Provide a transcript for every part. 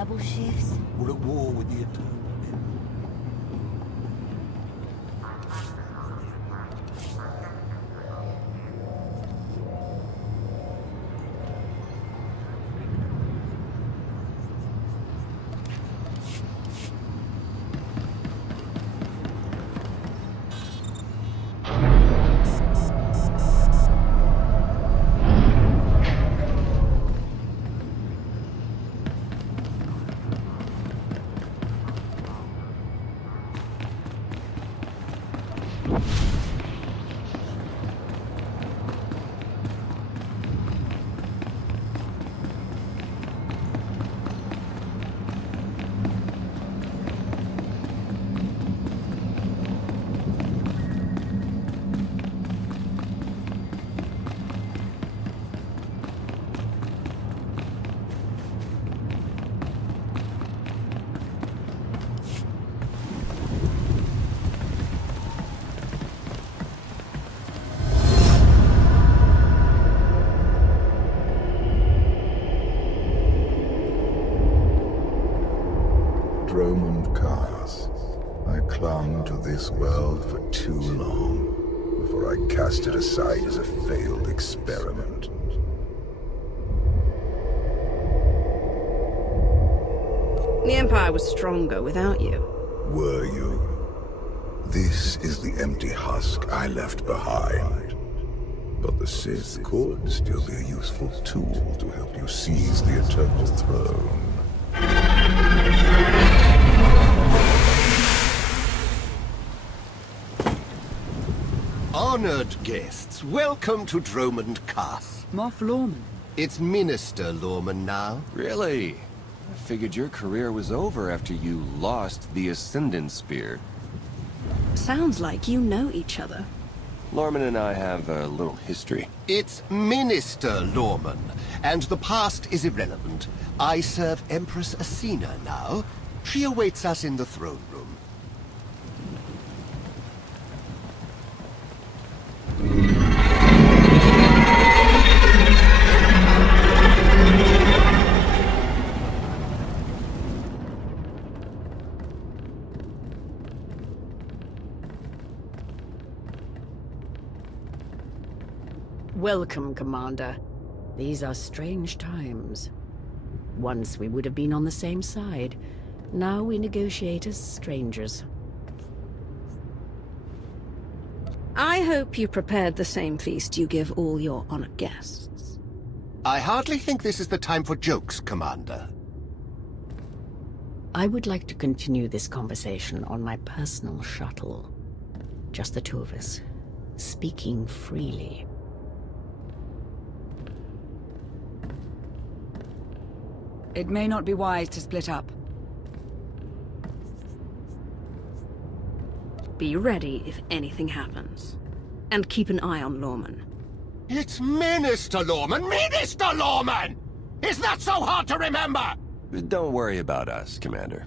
double shifts? We're at war with the Eternal. I clung to this world for too long before I cast it aside as a failed experiment. The Empire was stronger without you. Were you? This is the empty husk I left behind. But the Sith could still be a useful tool to help you seize the Eternal Throne. Honored guests, welcome to Dromund Kaas. Moff Lorman. It's Minister Lorman now. Really? I figured your career was over after you lost the Ascendant Spear. Sounds like you know each other. Lorman and I have a little history. It's Minister Lorman, and the past is irrelevant. I serve Empress Asina now. She awaits us in the throne room. Welcome, Commander. These are strange times. Once we would have been on the same side. Now we negotiate as strangers. I hope you prepared the same feast you give all your honored guests. I hardly think this is the time for jokes, Commander. I would like to continue this conversation on my personal shuttle. Just the two of us, speaking freely. It may not be wise to split up. Be ready if anything happens. And keep an eye on Lorman. It's Minister Lorman! Minister Lorman! Is that so hard to remember? Don't worry about us, Commander.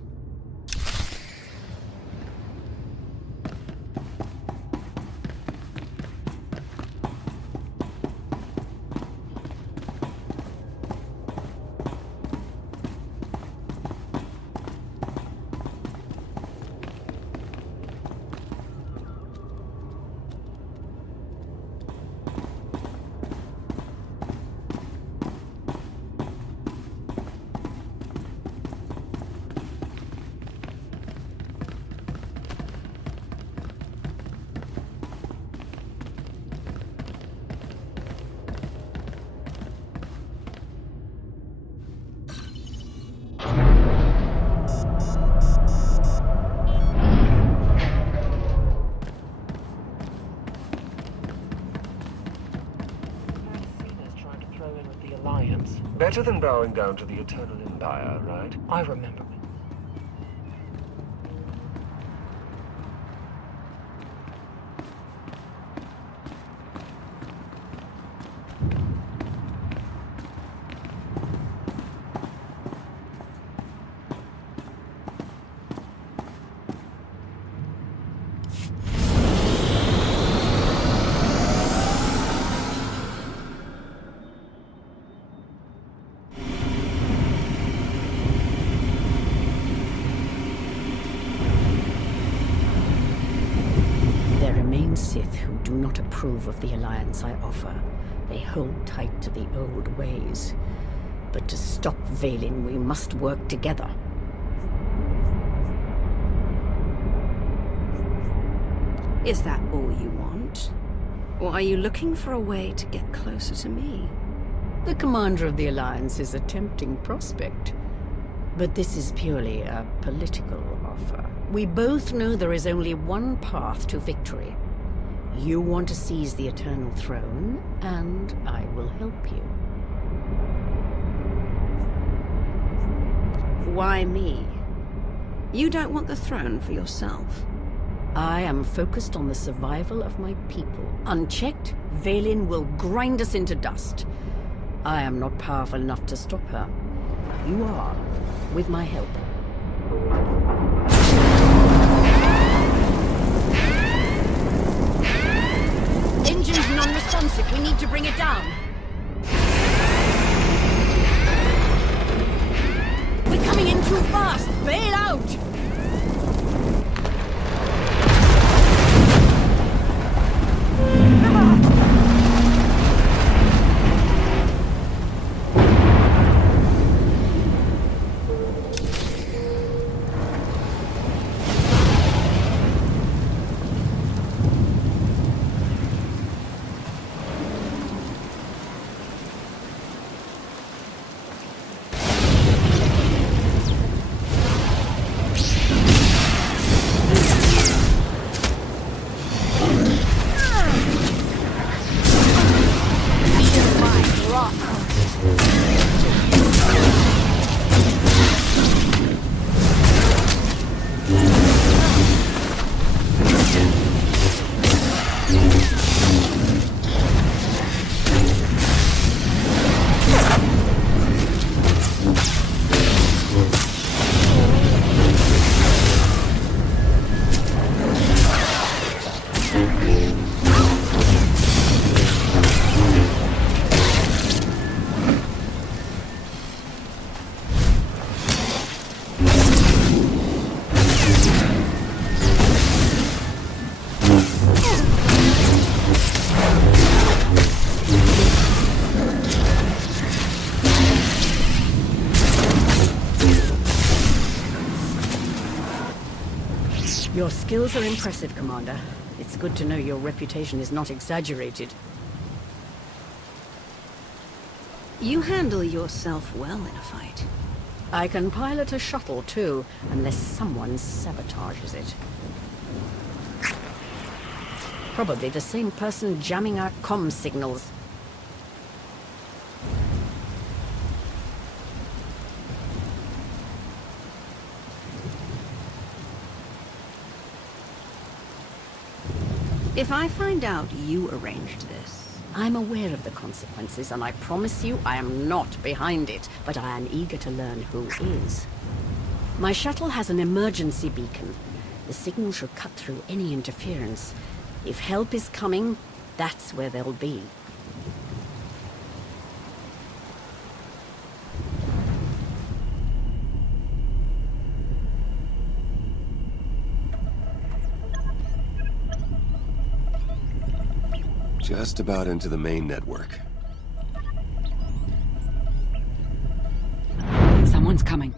Better than bowing down to the Eternal Empire, right? I remember. find Sith who do not approve of the alliance I offer. They hold tight to the old ways. But to stop Vaylin, we must work together. Is that all you want? Or are you looking for a way to get closer to me? The commander of the alliance is a tempting prospect. But this is purely a political offer. We both know there is only one path to victory. You want to seize the Eternal Throne, and I will help you. Why me? You don't want the throne for yourself. I am focused on the survival of my people. Unchecked, Vaylin will grind us into dust. I am not powerful enough to stop her. You are, with my help. Engine's non-responsive. We need to bring it down. We're coming in too fast. Bail out! Your skills are impressive, Commander. It's good to know your reputation is not exaggerated. You handle yourself well in a fight. I can pilot a shuttle, too, unless someone sabotages it. Probably the same person jamming our comm signals. If I find out you arranged this... I'm aware of the consequences, and I promise you I am not behind it, but I am eager to learn who is. My shuttle has an emergency beacon. The signal should cut through any interference. If help is coming, that's where they'll be. Just about into the main network. Someone's coming.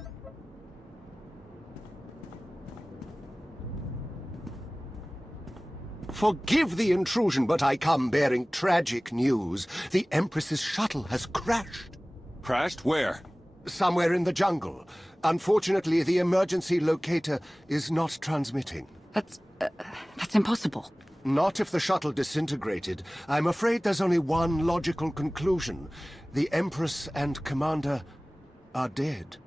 Forgive the intrusion, but I come bearing tragic news. The Empress's shuttle has crashed. Crashed where? Somewhere in the jungle. Unfortunately, the emergency locator is not transmitting. That's impossible. Not if the shuttle disintegrated. I'm afraid there's only one logical conclusion. The Empress and Commander are dead.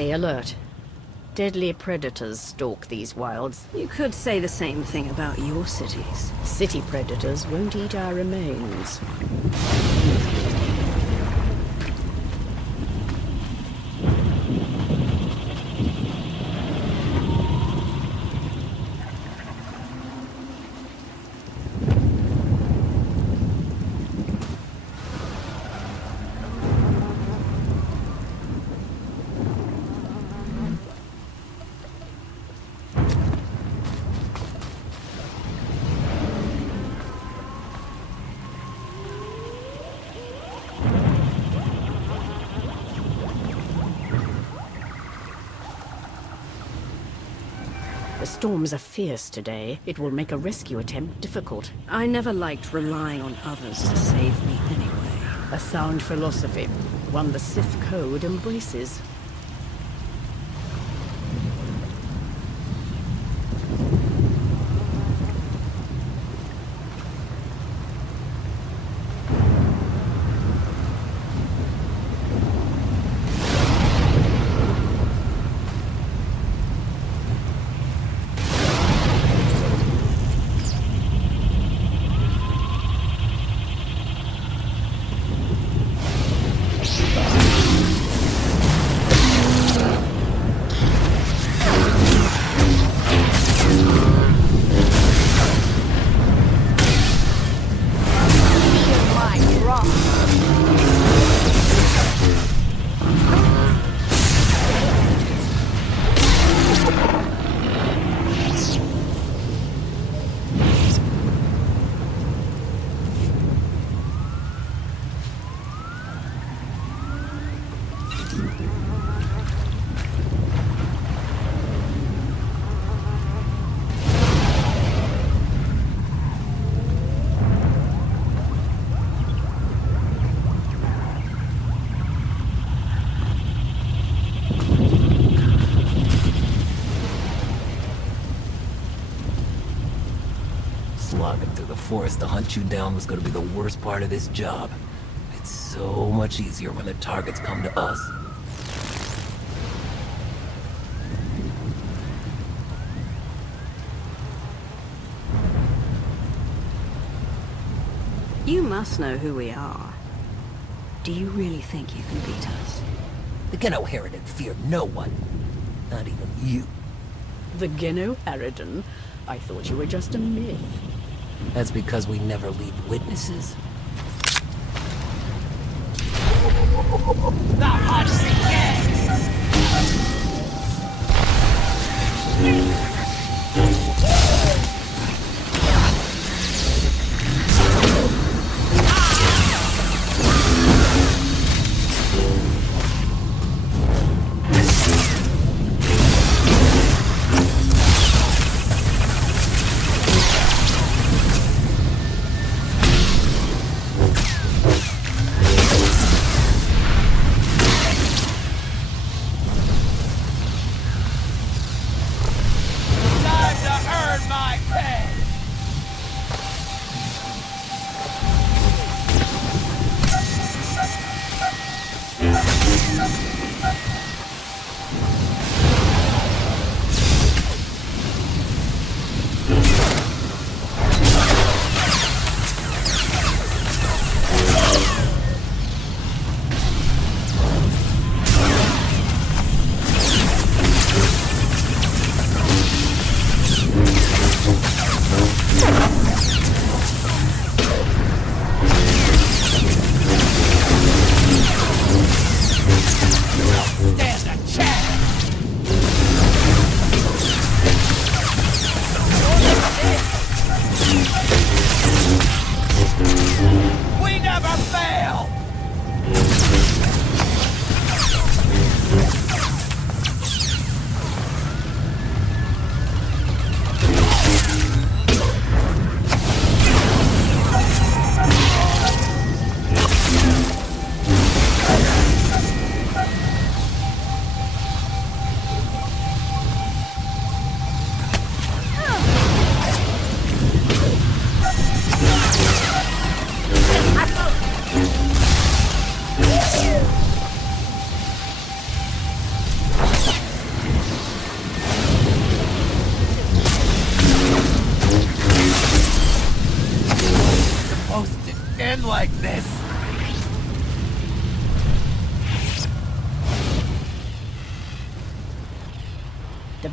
Stay alert. Deadly predators stalk these wilds. You could say the same thing about your cities. City predators won't eat our remains. The storms are fierce today. It will make a rescue attempt difficult. I never liked relying on others to save me anyway. A sound philosophy, one the Sith Code embraces. Slogging through the forest to hunt you down was gonna be the worst part of this job. It's so much easier when the targets come to us. You must know who we are. Do you really think you can beat us? The Geno Harridan feared no one. Not even you. The Geno Harridan? I thought you were just a myth. That's because we never leave witnesses.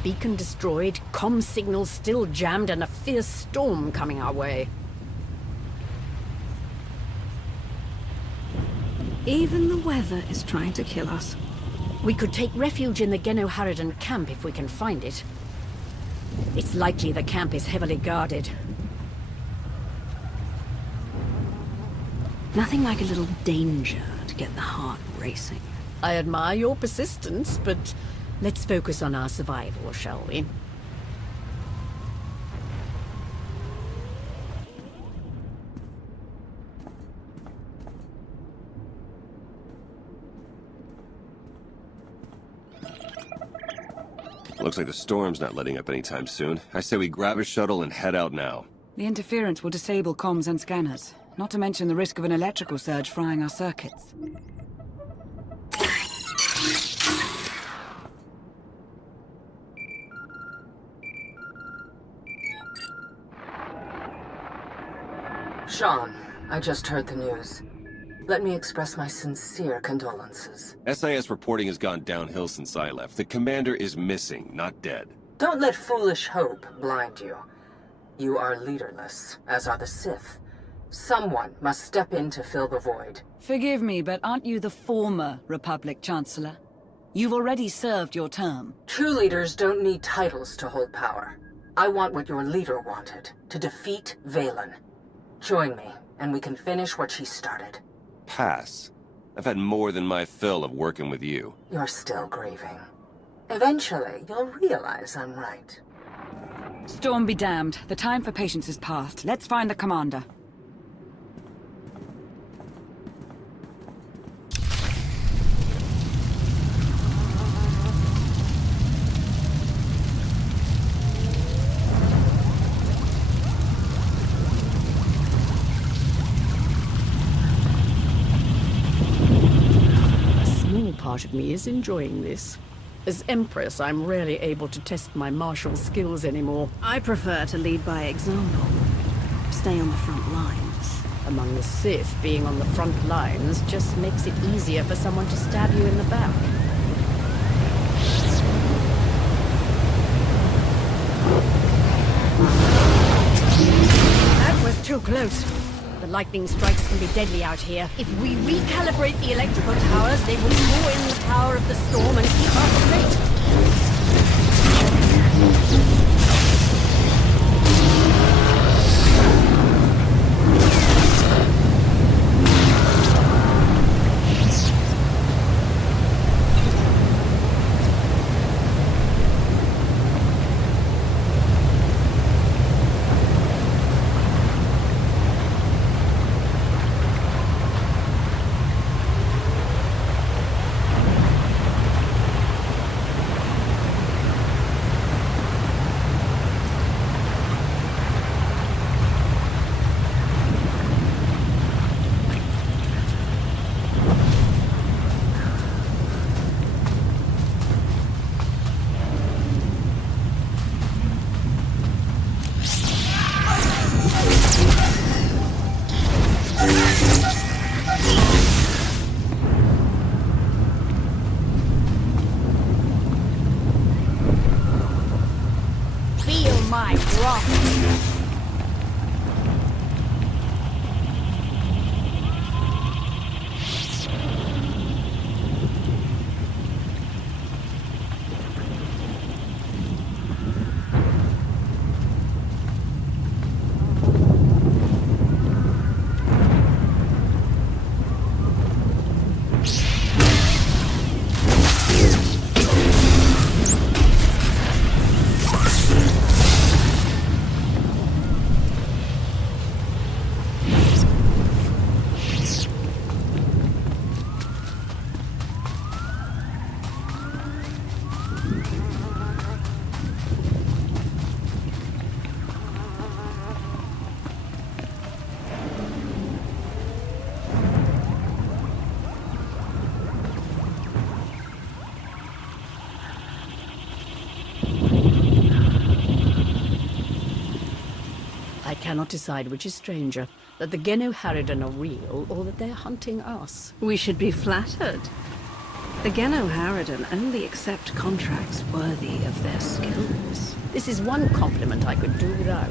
beacon destroyed, comm signals still jammed, and a fierce storm coming our way. Even the weather is trying to kill us. We could take refuge in the Genoharadan camp if we can find it. It's likely the camp is heavily guarded. Nothing like a little danger to get the heart racing. I admire your persistence, but let's focus on our survival, shall we? Looks like the storm's not letting up anytime soon. I say we grab a shuttle and head out now. The interference will disable comms and scanners, not to mention the risk of an electrical surge frying our circuits. Sean, I just heard the news. Let me express my sincere condolences. SIS reporting has gone downhill since I left. The commander is missing, not dead. Don't let foolish hope blind you. You are leaderless, as are the Sith. Someone must step in to fill the void. Forgive me, but aren't you the former Republic Chancellor? You've already served your term. True leaders don't need titles to hold power. I want what your leader wanted, to defeat Valen. Join me, and we can finish what she started. Pass. I've had more than my fill of working with you. You're still grieving. Eventually, you'll realize I'm right. Storm be damned. The time for patience is past. Let's find the commander. Part of me is enjoying this. As Empress, I'm rarely able to test my martial skills anymore. I prefer to lead by example. Stay on the front lines. Among the Sith, being on the front lines just makes it easier for someone to stab you in the back. That was too close. The lightning strikes can be deadly out here. If we recalibrate the electrical towers, they will draw in the power of the storm and keep us straight. I cannot decide which is stranger, that the Genoharadan are real, or that they're hunting us. We should be flattered. The Geno Harridan only accept contracts worthy of their skills. This is one compliment I could do without.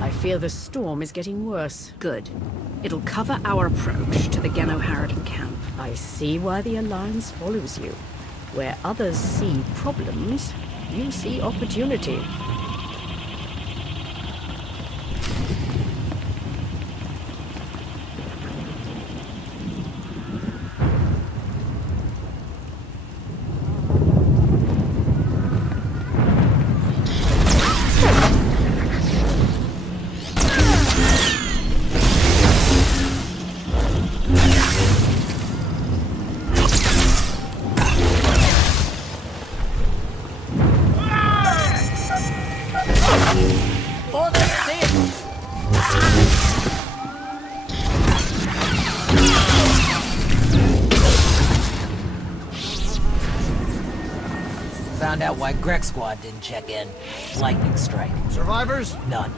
I fear the storm is getting worse. Good. It'll cover our approach to the Geno Harridan camp. I see why the Alliance follows you. Where others see problems, you see opportunity. Found out why Greg Squad didn't check in. Lightning strike. Survivors? None.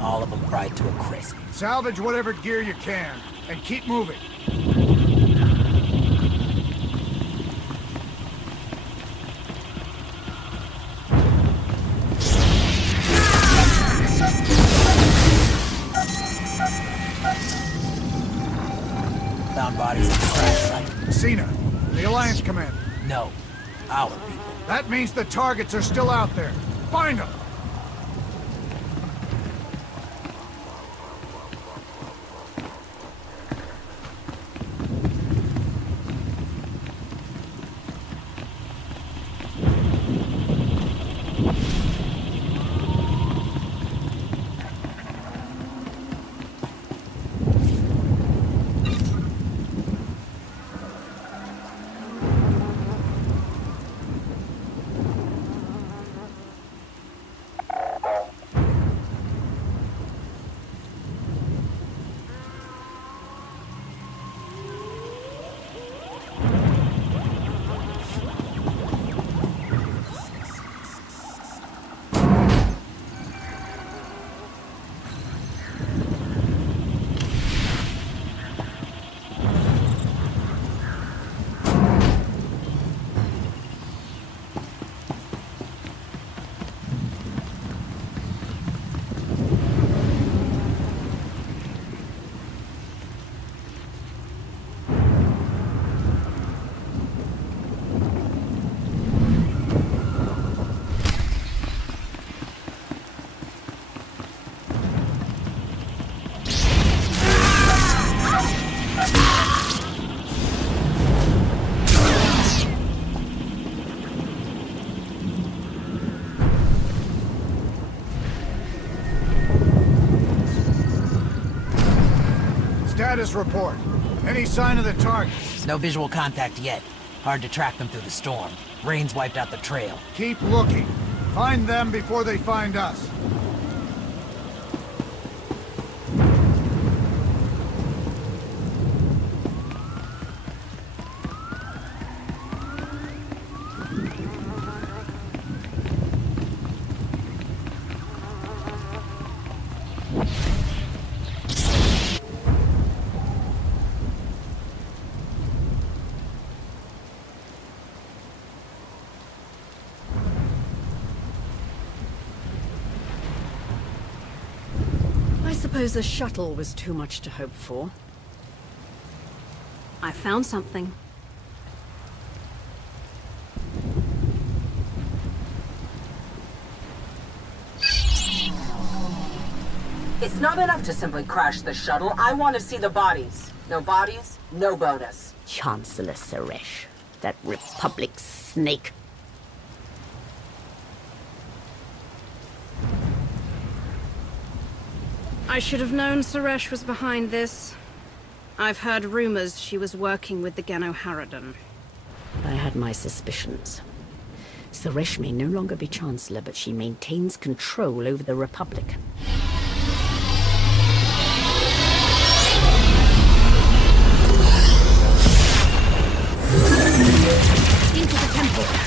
All of them fried to a crisp. Salvage whatever gear you can, and keep moving. Found bodies at the crash site. Cena, the Alliance commander. No. Our people. That means the targets are still out there. Find them! Status report. Any sign of the targets? No visual contact yet. Hard to track them through the storm. Rain's wiped out the trail. Keep looking. Find them before they find us. suppose a shuttle was too much to hope for. I found something. It's not enough to simply crash the shuttle. I want to see the bodies. No bodies, no bonus. Chancellor Suresh, that Republic snake. I should have known Suresh was behind this. I've heard rumors she was working with the Gano Harridan. I had my suspicions. Suresh may no longer be Chancellor, but she maintains control over the Republic. Into the temple.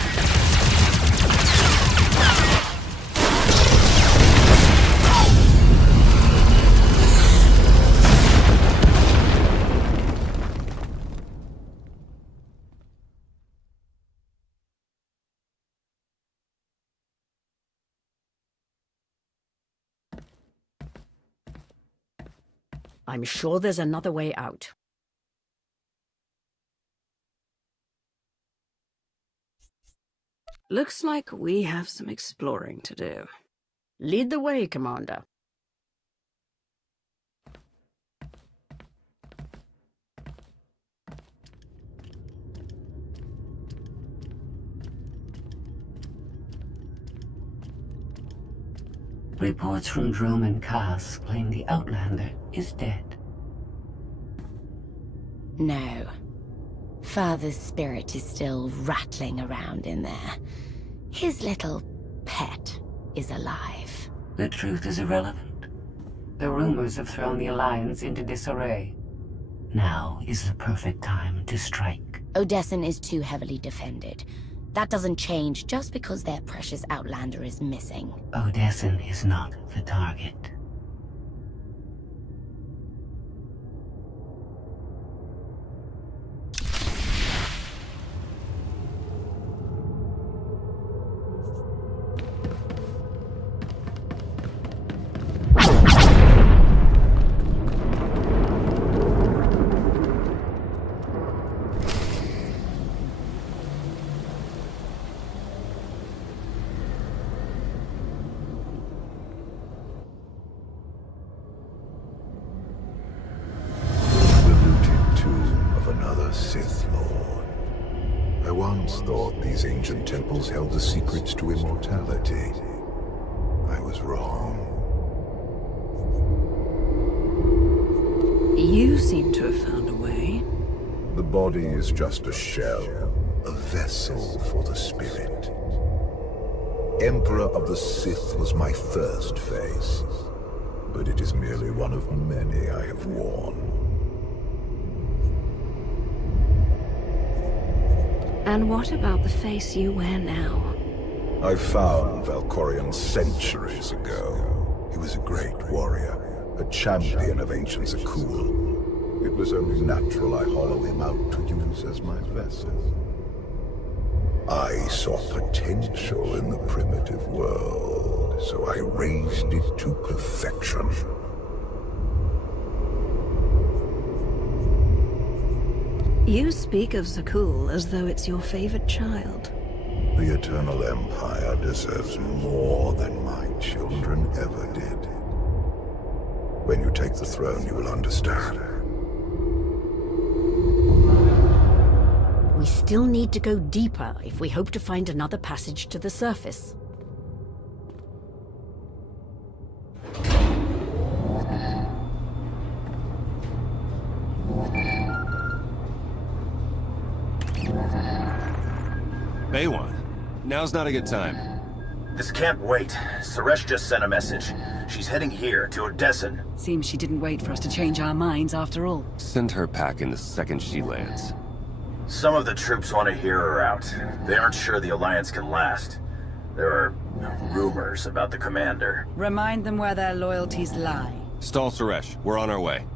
I'm sure there's another way out. Looks like we have some exploring to do. Lead the way, Commander. Reports from Drome and Kaz claim the Outlander is dead. No. Father's spirit is still rattling around in there. His little pet is alive. The truth is irrelevant. The rumors have thrown the Alliance into disarray. Now is the perfect time to strike. Odessen is too heavily defended. That doesn't change just because their precious Outlander is missing. Odessen is not the target. Sith Lord. I once thought these ancient temples held the secrets to immortality. I was wrong. You seem to have found a way. The body is just a shell, a vessel for the spirit. Emperor of the Sith was my first face, but it is merely one of many I have worn. And what about the face you wear now? I found Valkorion centuries ago. He was a great warrior, a champion of ancient Zakul. It was only natural I hollow him out to use as my vessel. I saw potential in the primitive world, so I raised it to perfection. You speak of Zakul as though it's your favorite child. The Eternal Empire deserves more than my children ever did. When you take the throne, you will understand. We still need to go deeper if we hope to find another passage to the surface. Baywan, now's not a good time. This can't wait. Suresh just sent a message. She's heading here, to Odessen. Seems she didn't wait for us to change our minds after all. Send her packing the second she lands. Some of the troops want to hear her out. They aren't sure the Alliance can last. There are rumors about the commander. Remind them where their loyalties lie. Stall Suresh, we're on our way.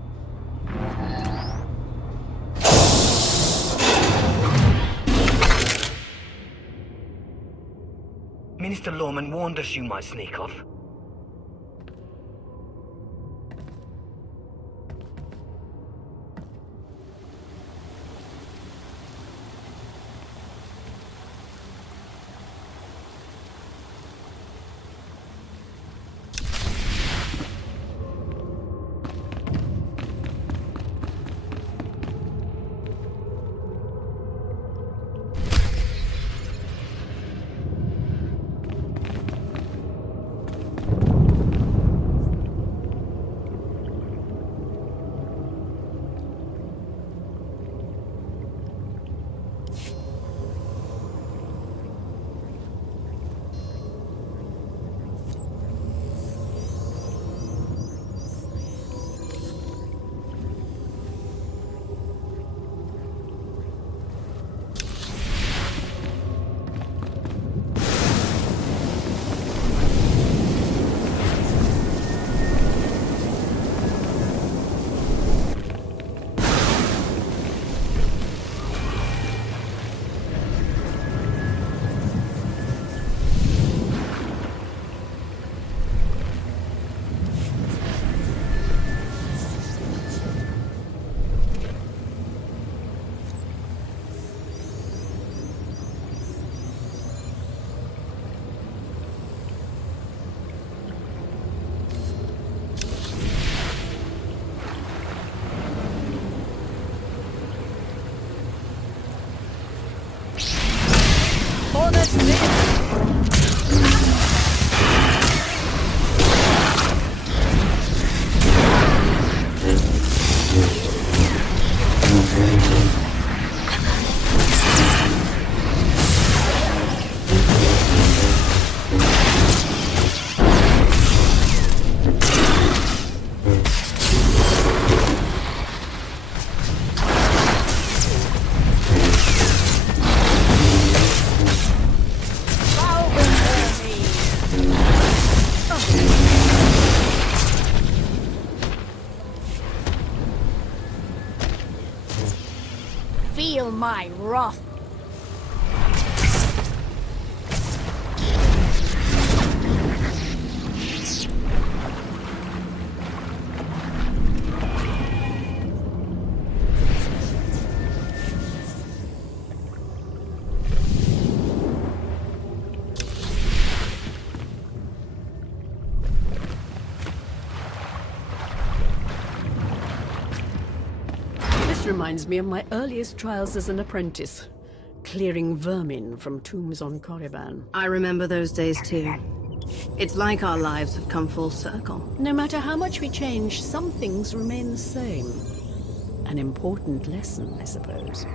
Minister Lorman warned us you might sneak off. Feel my wrath. Reminds me of my earliest trials as an apprentice, clearing vermin from tombs on Korriban. I remember those days too. It's like our lives have come full circle. No matter how much we change, some things remain the same. An important lesson, I suppose.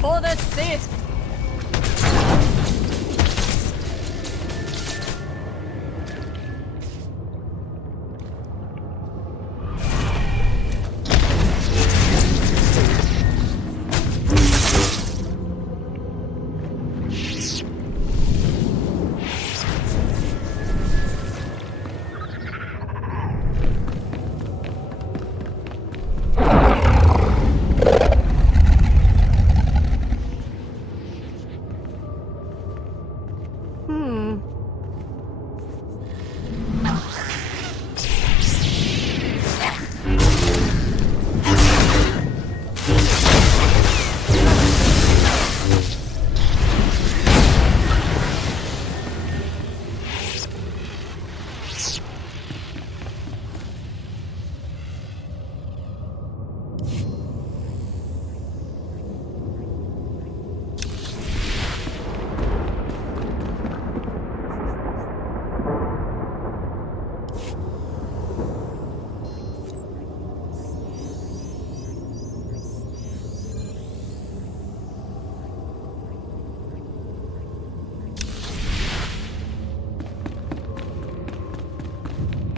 For the Sith!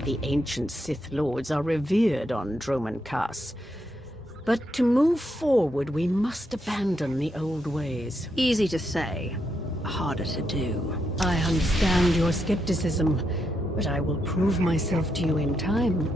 The ancient Sith Lords are revered on Droman Kaas. But to move forward, we must abandon the old ways. Easy to say, harder to do. I understand your skepticism, but I will prove myself to you in time.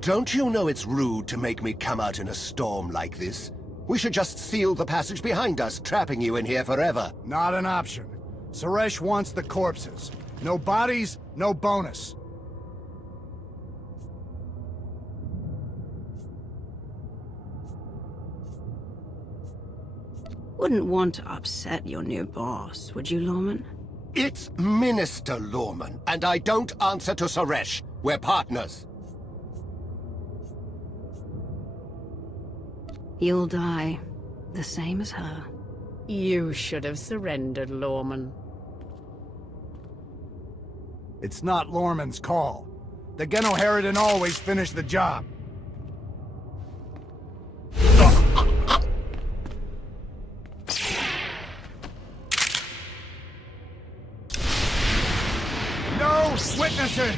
Don't you know it's rude to make me come out in a storm like this? We should just seal the passage behind us, trapping you in here forever. Not an option. Suresh wants the corpses. No bodies, no bonus. Wouldn't want to upset your new boss, would you, Lorman? It's Minister Lorman, and I don't answer to Suresh. We're partners. You'll die, the same as her. You should have surrendered, Lorman. It's not Lorman's call. The Genoheridin always finish the job. No witnesses!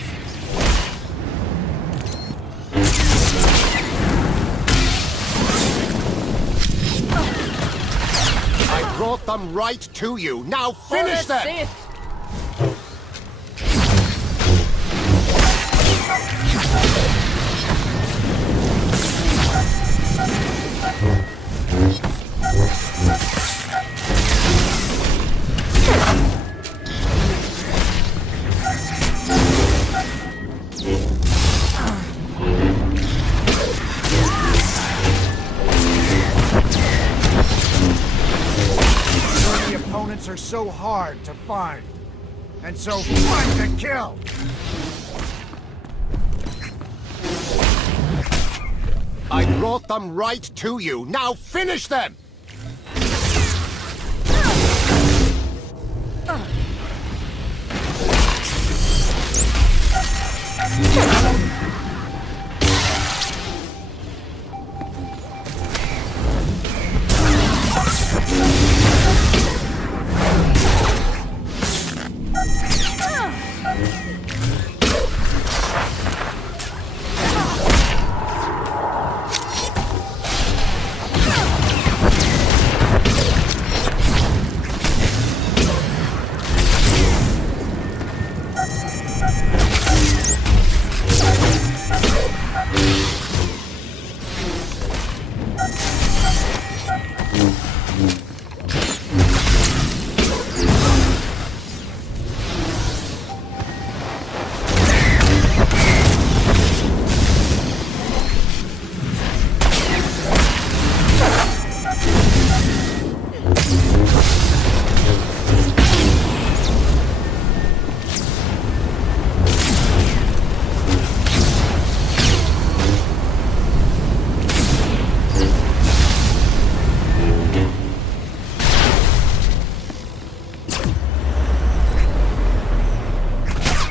I brought them right to you. Now finish them! Sith. The opponents are so hard to find, and so fun to kill. I brought them right to you. Now finish them!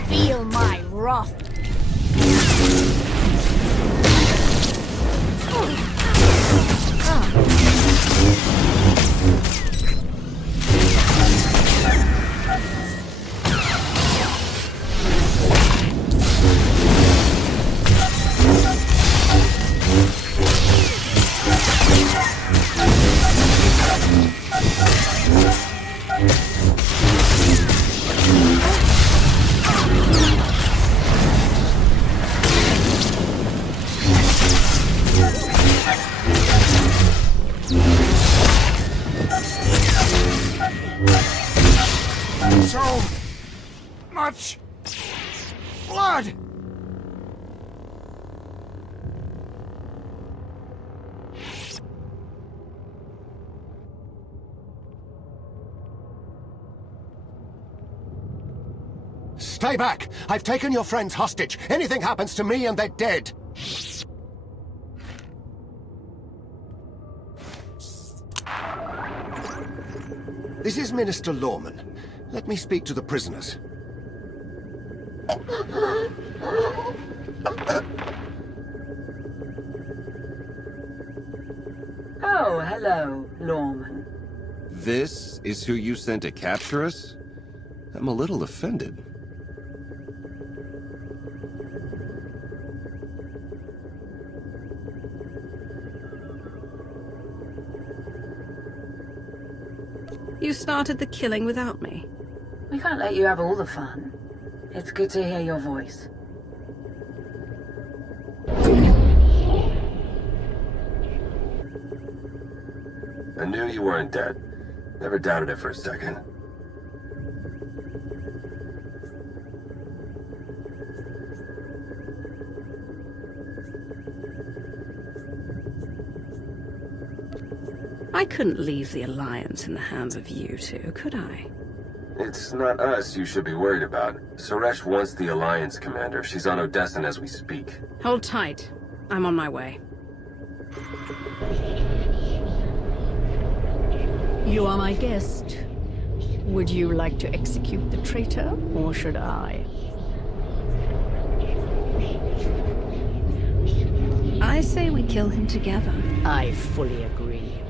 Feel my wrath. So much blood! Stay back! I've taken your friends hostage. Anything happens to me and they're dead. This is Minister Lorman. Let me speak to the prisoners. Oh, hello, Lorman. This is who you sent to capture us? I'm a little offended. You started the killing without me. We can't let you have all the fun. It's good to hear your voice. I knew you weren't dead. Never doubted it for a second. I couldn't leave the Alliance in the hands of you two, could I? It's not us you should be worried about. Suresh wants the Alliance commander. She's on Odessan as we speak. Hold tight. I'm on my way. You are my guest. Would you like to execute the traitor, or should I? I say we kill him together. I fully agree.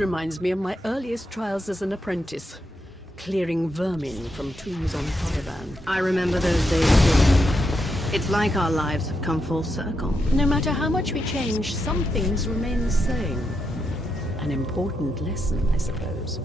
reminds me of my earliest trials as an apprentice, clearing vermin from tombs on caravan. I remember those days too. It's like our lives have come full circle. No matter how much we change, some things remain the same. An important lesson, I suppose.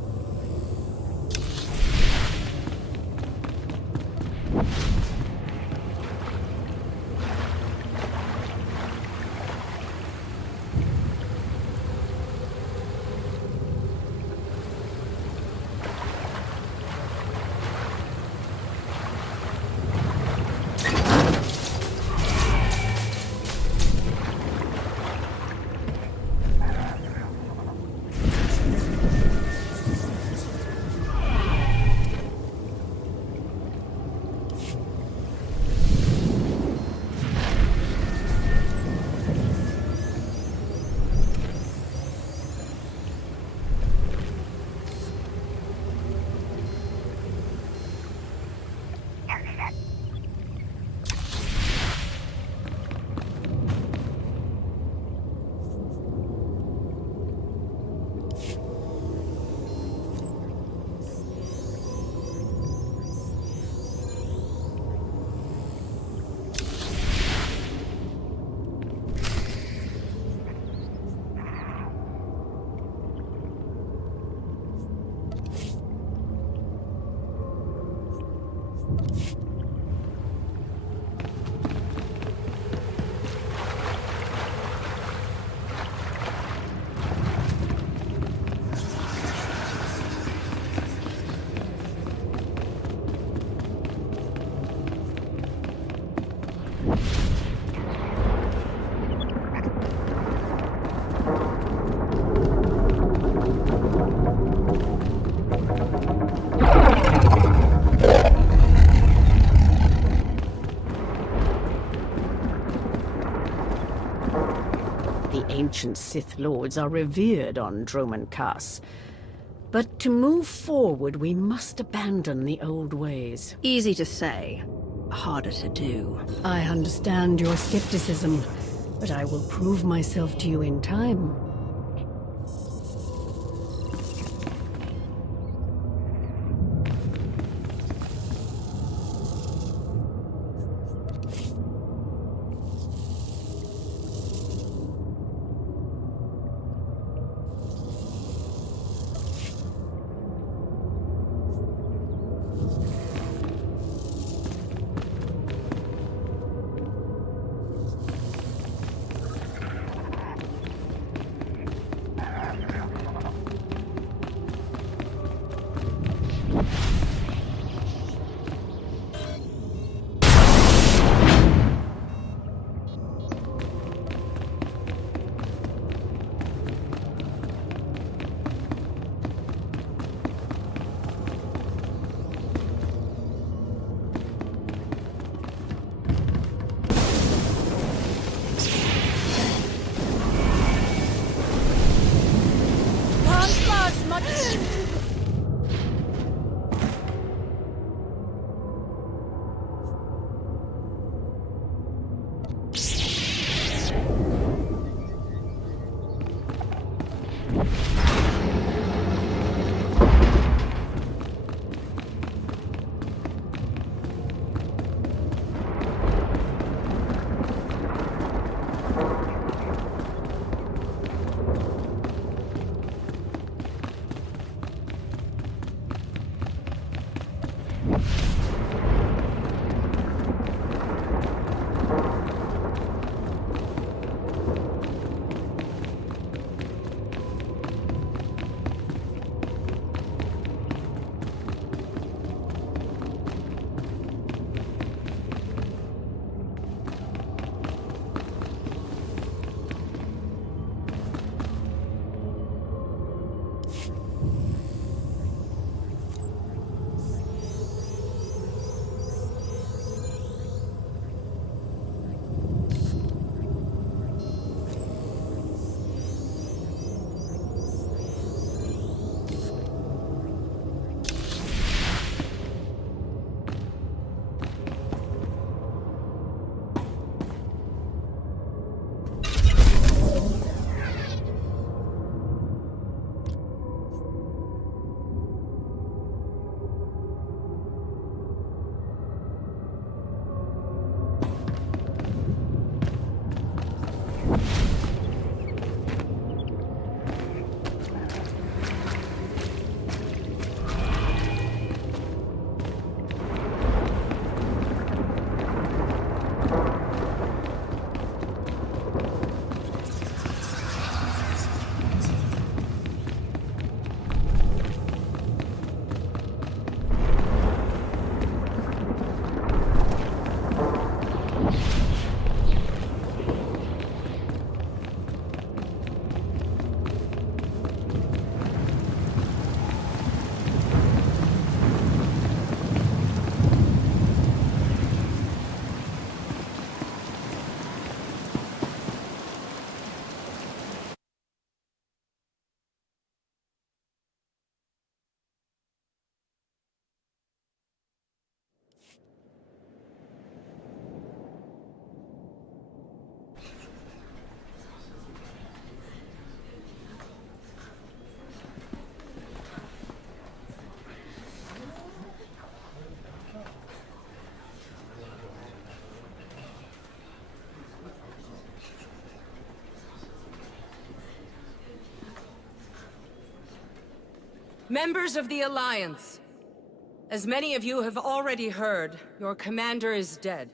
Ancient Sith Lords are revered on Droman Kaas. But to move forward, we must abandon the old ways. Easy to say, harder to do. I understand your skepticism, but I will prove myself to you in time. Members of the Alliance, as many of you have already heard, your commander is dead.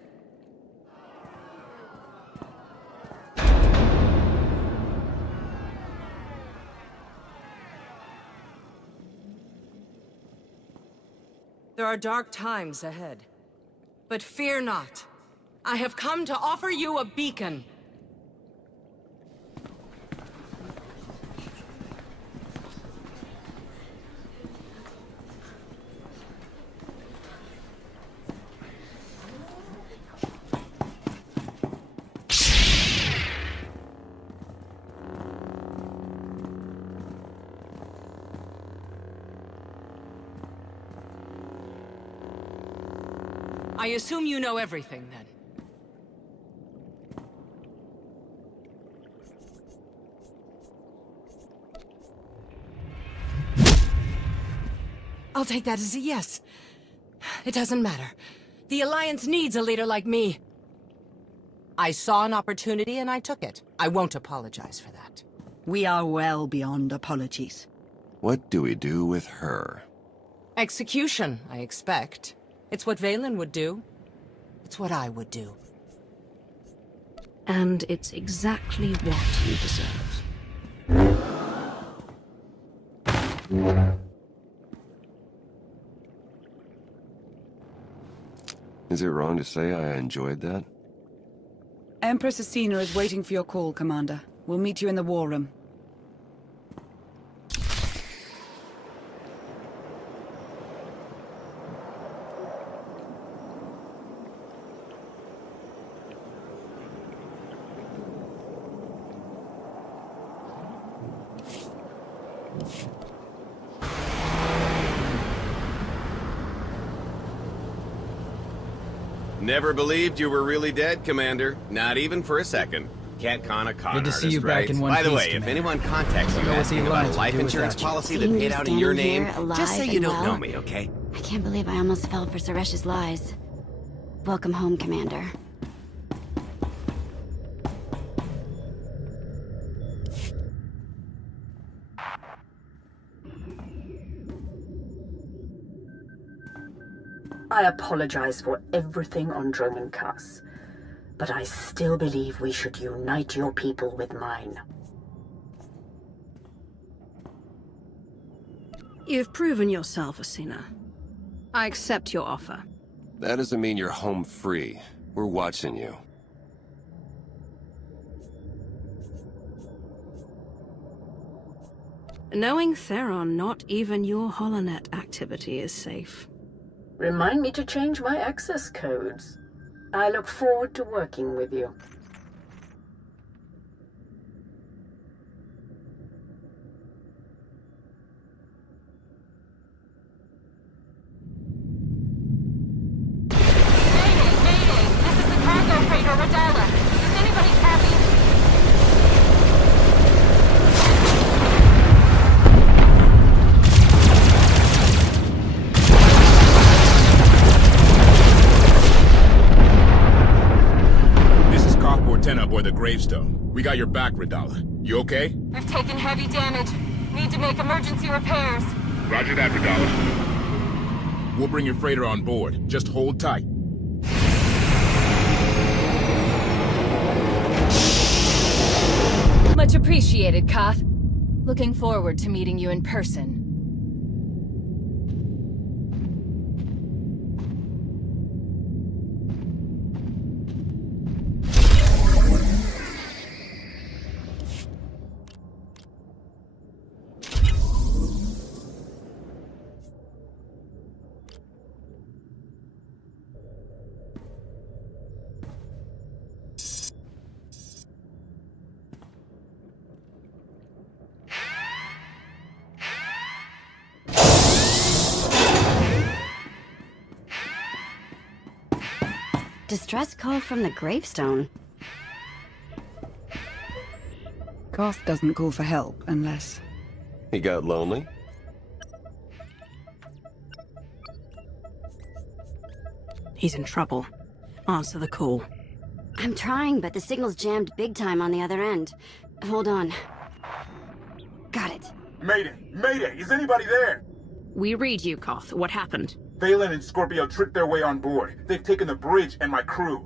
There are dark times ahead. But fear not. I have come to offer you a beacon. I assume you know everything, then. I'll take that as a yes. It doesn't matter. The Alliance needs a leader like me. I saw an opportunity and I took it. I won't apologize for that. We are well beyond apologies. What do we do with her? Execution, I expect. It's what Valen would do. It's what I would do. And it's exactly what you deserve. Is it wrong to say I enjoyed that? Empress Asina is waiting for your call, Commander. We'll meet you in the war room. Never believed you were really dead, Commander. Not even for a second. Can't con a con Good to artist, see you right? back in one By the piece, way, if Commander. anyone contacts you asking about a life insurance policy that paid out in your name, just say you don't know me, okay? I can't believe I almost fell for Suresh's lies. Welcome home, Commander. I apologize for everything on Droman Kaas, but I still believe we should unite your people with mine. You've proven yourself, Asina. I accept your offer. That doesn't mean you're home free. We're watching you. Knowing Theron, not even your Holonet activity is safe. Remind me to change my access codes. I look forward to working with you. Gravestone. We got your back, Radala. You okay? We've taken heavy damage. Need to make emergency repairs. Roger that, Radala. We'll bring your freighter on board. Just hold tight. Much appreciated, Koth. Looking forward to meeting you in person. Distress call from the gravestone. Koth doesn't call for help unless... He got lonely? He's in trouble. Answer the call. I'm trying, but the signal's jammed big time on the other end. Hold on. Got it. Mayday! Mayday! Is anybody there? We read you, Koth. What happened? Valen and Scorpio tricked their way on board. They've taken the bridge and my crew.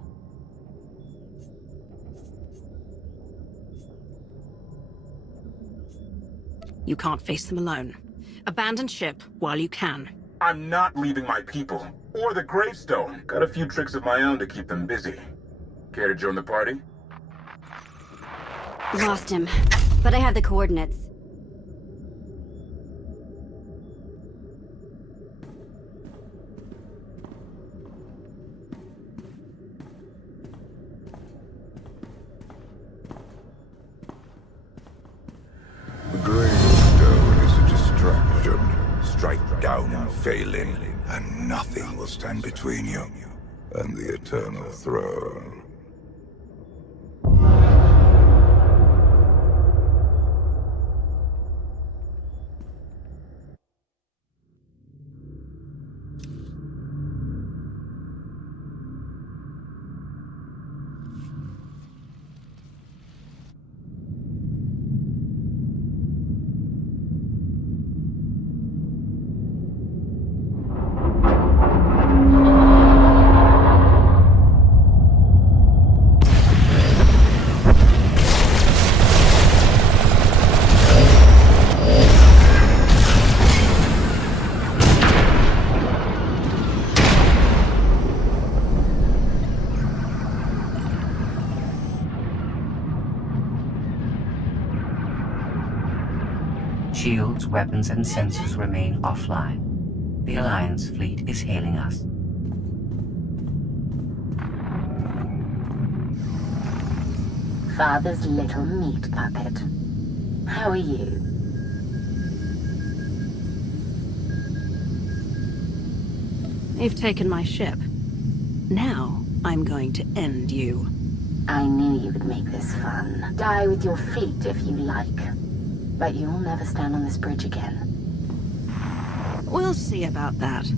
You can't face them alone. Abandon ship while you can. I'm not leaving my people, or the gravestone. Got a few tricks of my own to keep them busy. Care to join the party? Lost him, but I have the coordinates. The gravestone is a distraction. Strike down failing, and nothing will stand between you and the eternal throne. Shields, weapons, and sensors remain offline. The Alliance fleet is hailing us. Father's little meat puppet. How are you? You've taken my ship. Now, I'm going to end you. I knew you would make this fun. Die with your fleet if you like. But you'll never stand on this bridge again. We'll see about that.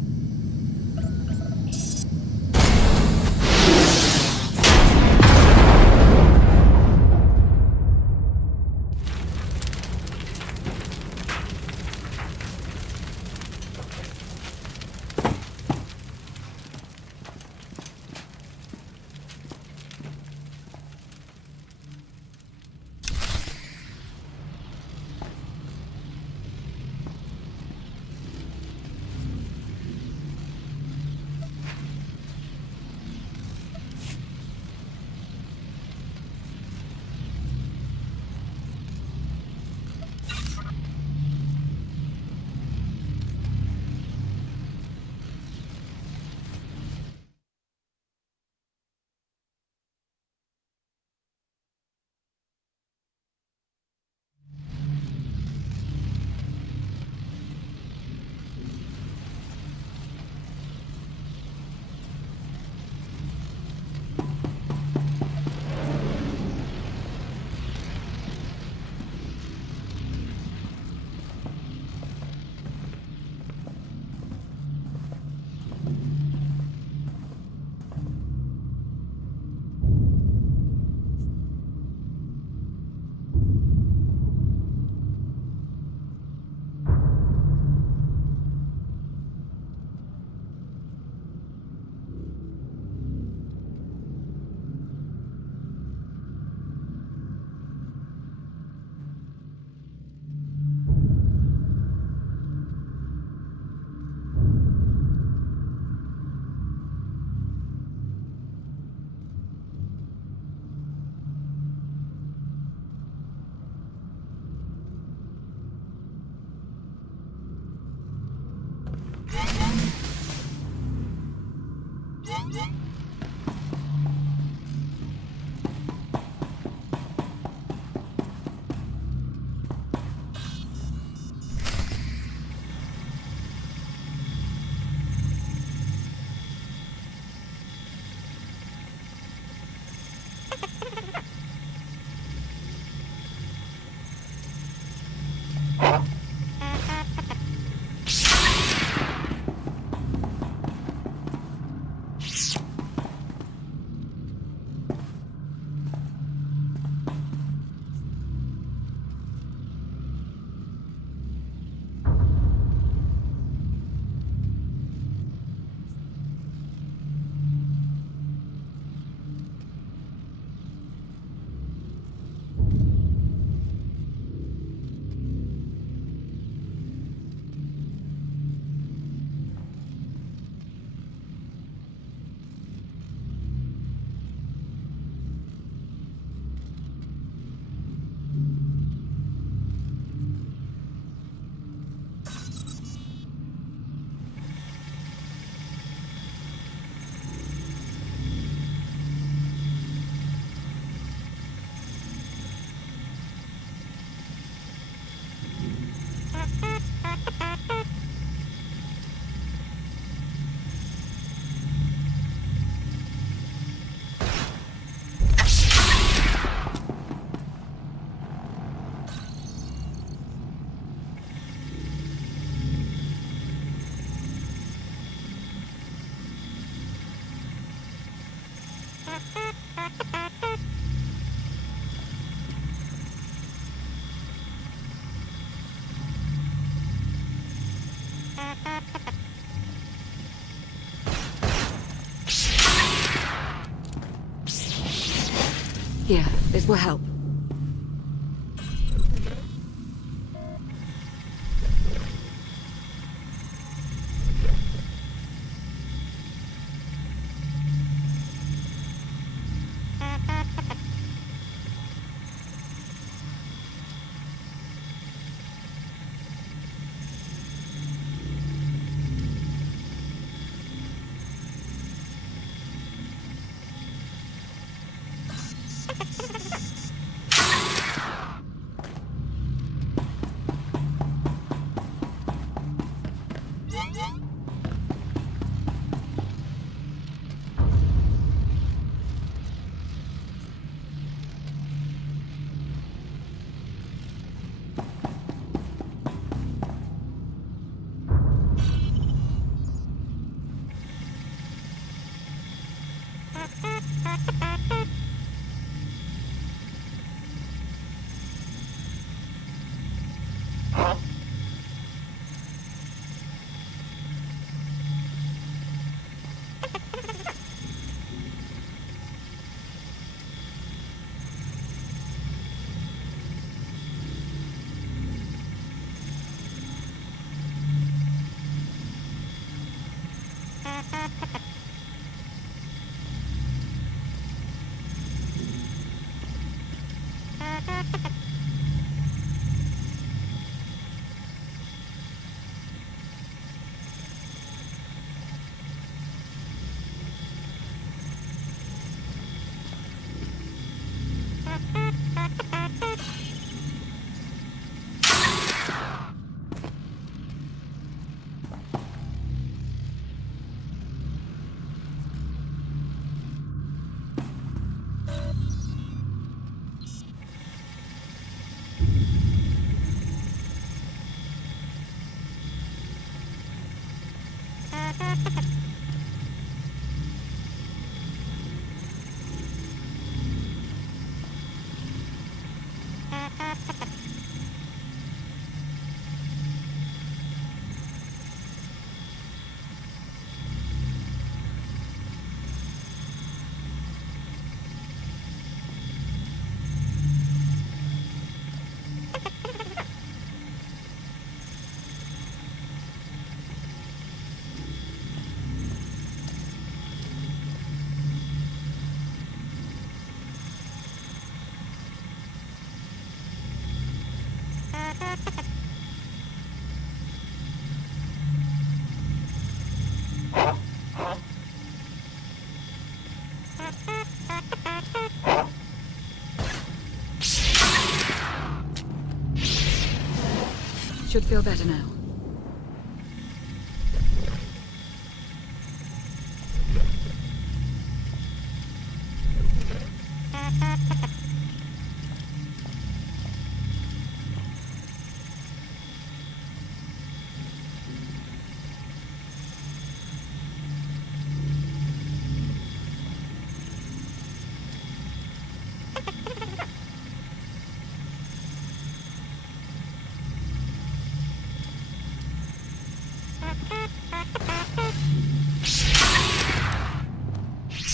Here, this will help. Should feel better now.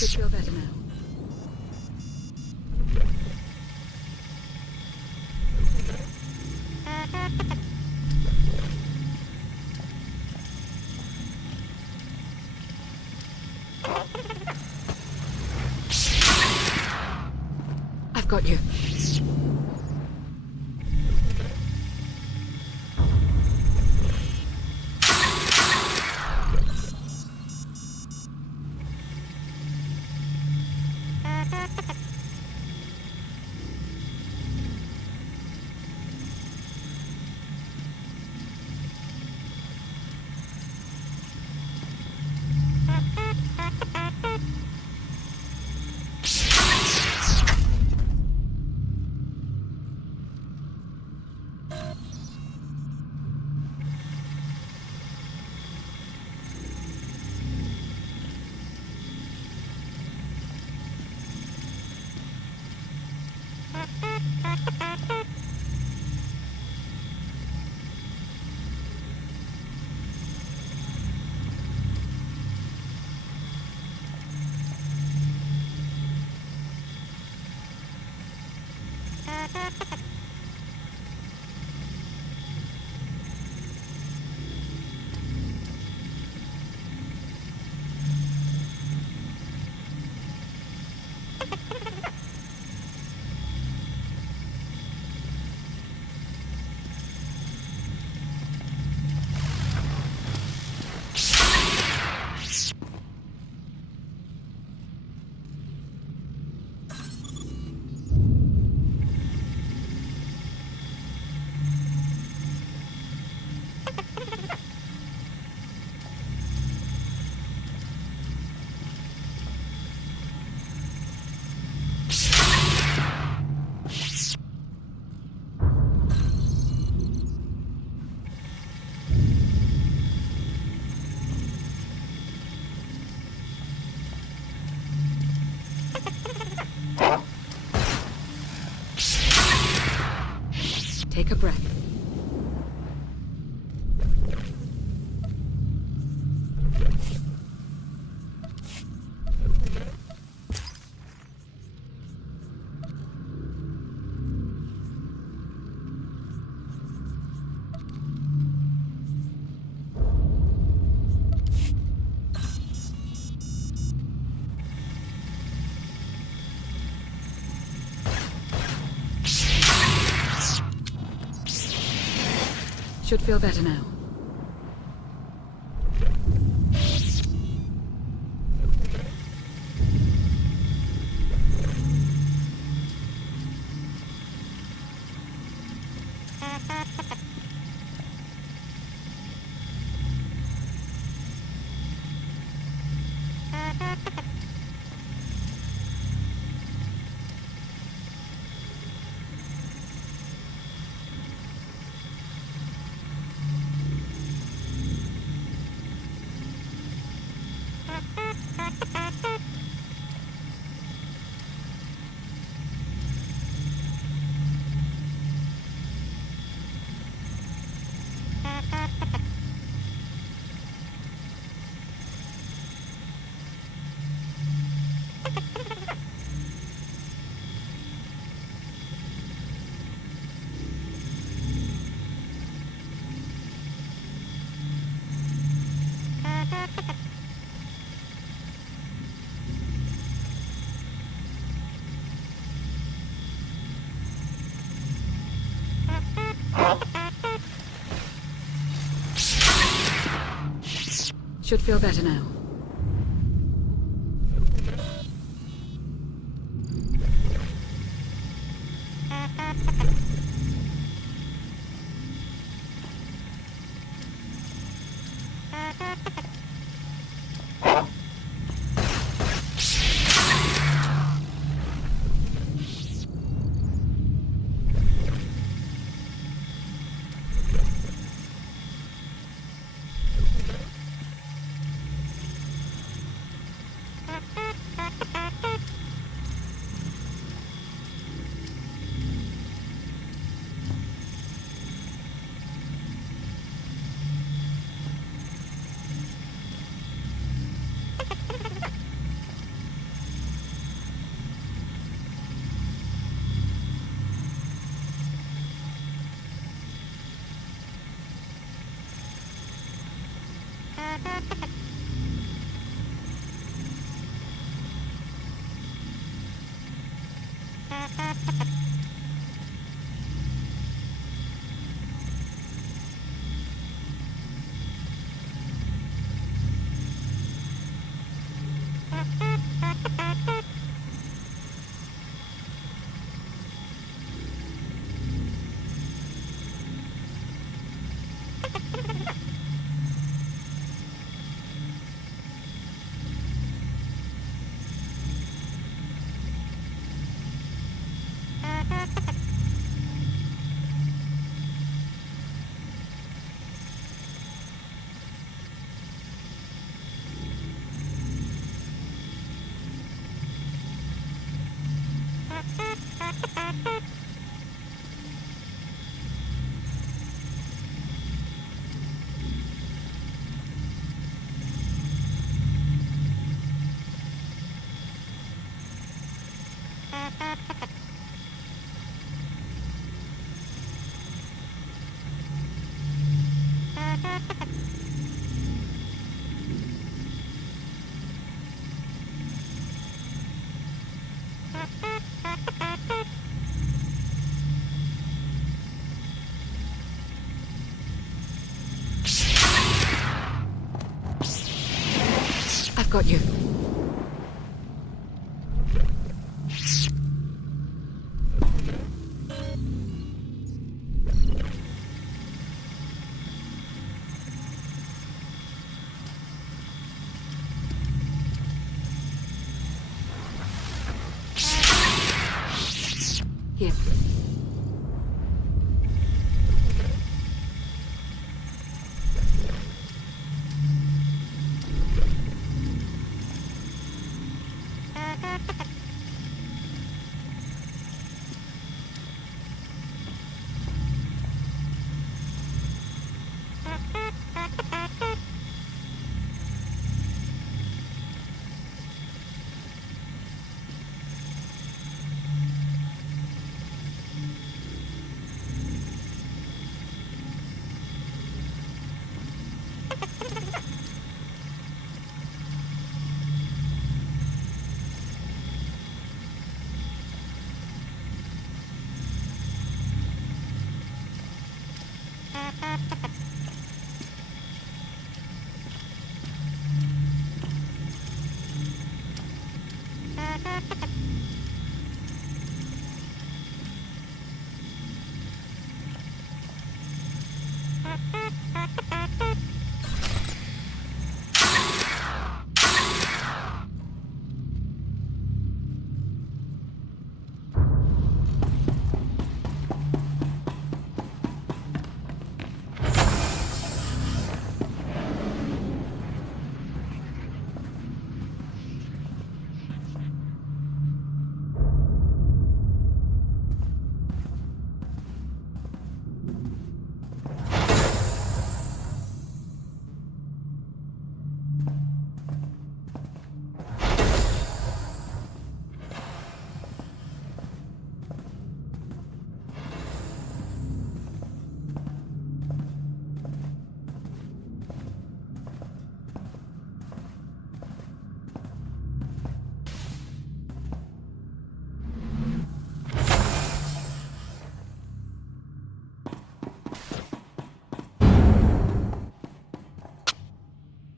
Should feel better now. I've got you. Take a breath. Should feel better now. Should feel better now. Got you. Here.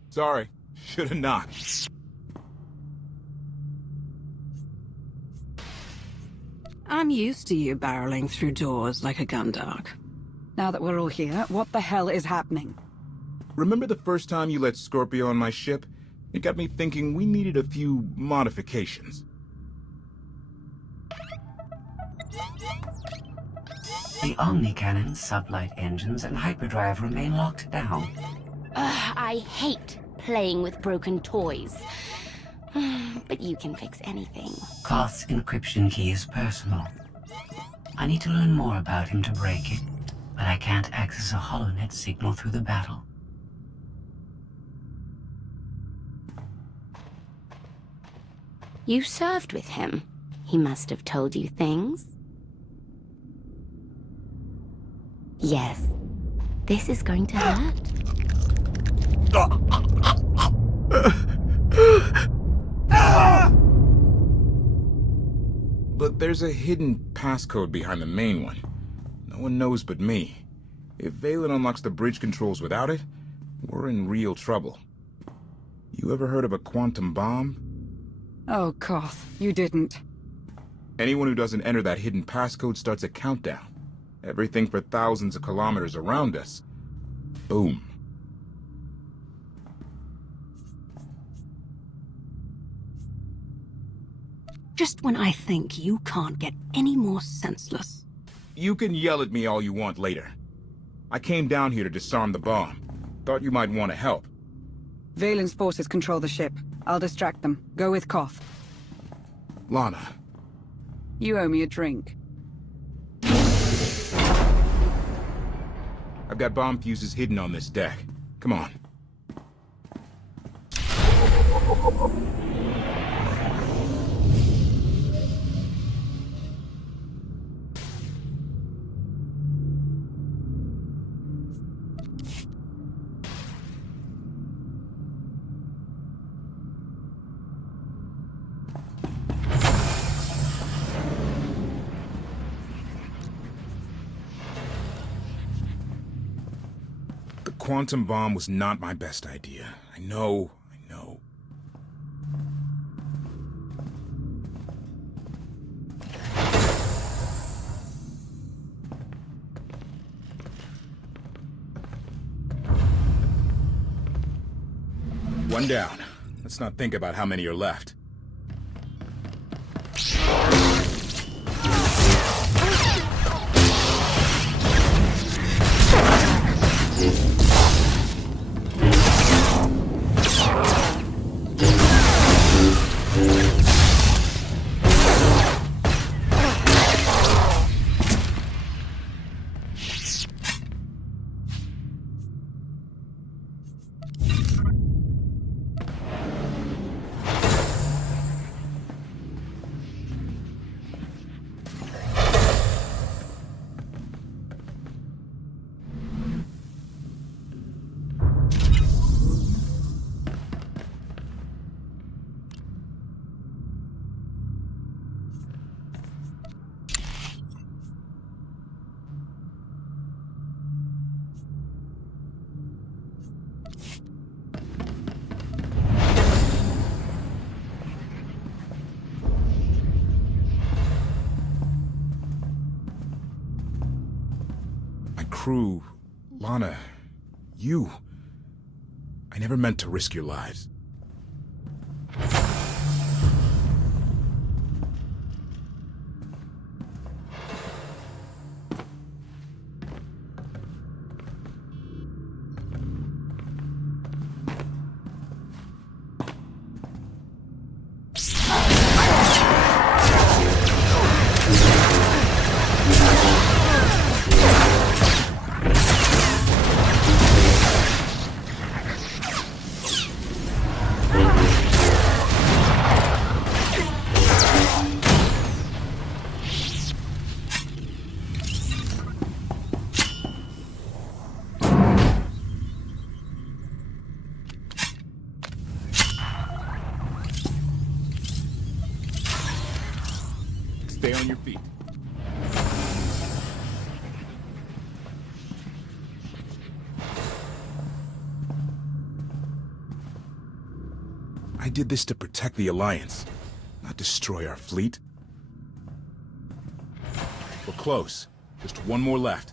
Sorry, should have knocked. I'm used to you barreling through doors like a gundark. Now that we're all here, what the hell is happening? Remember the first time you let Scorpio on my ship? It got me thinking we needed a few modifications. The Omni-Cannon, sublight engines, and hyperdrive remain locked down. I hate playing with broken toys. But you can fix anything. Koth's encryption key is personal. I need to learn more about him to break it, but I can't access a HoloNet signal through the battle. You served with him. He must have told you things. Yes. This is going to hurt. But there's a hidden passcode behind the main one. No one knows but me. If Valen unlocks the bridge controls without it, we're in real trouble. You ever heard of a quantum bomb? Oh, Koth, you didn't. Anyone who doesn't enter that hidden passcode starts a countdown. Everything for thousands of kilometers around us. Boom. Just when I think you can't get any more senseless. You can yell at me all you want later. I came down here to disarm the bomb. Thought you might want to help. Valen's forces control the ship. I'll distract them. Go with Koth. Lana. You owe me a drink. I've got bomb fuses hidden on this deck. Come on. The quantum bomb was not my best idea. I know. One down. Let's not think about how many are left. Crew, Lana, you. I never meant to risk your lives. Stay on your feet. I did this to protect the Alliance, not destroy our fleet. We're close. Just one more left.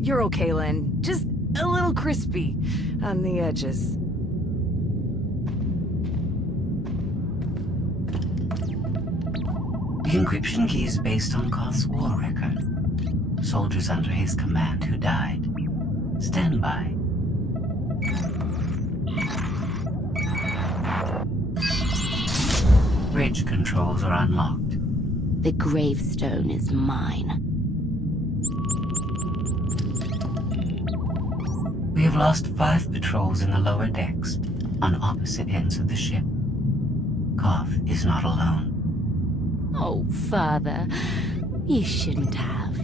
You're okay, Len. Just a little crispy on the edges. The encryption key is based on Koth's war record. Soldiers under his command who died. Stand by. Bridge controls are unlocked. The gravestone is mine. We have lost 5 patrols in the lower decks, on opposite ends of the ship. Koth is not alone. Oh, Father, you shouldn't have.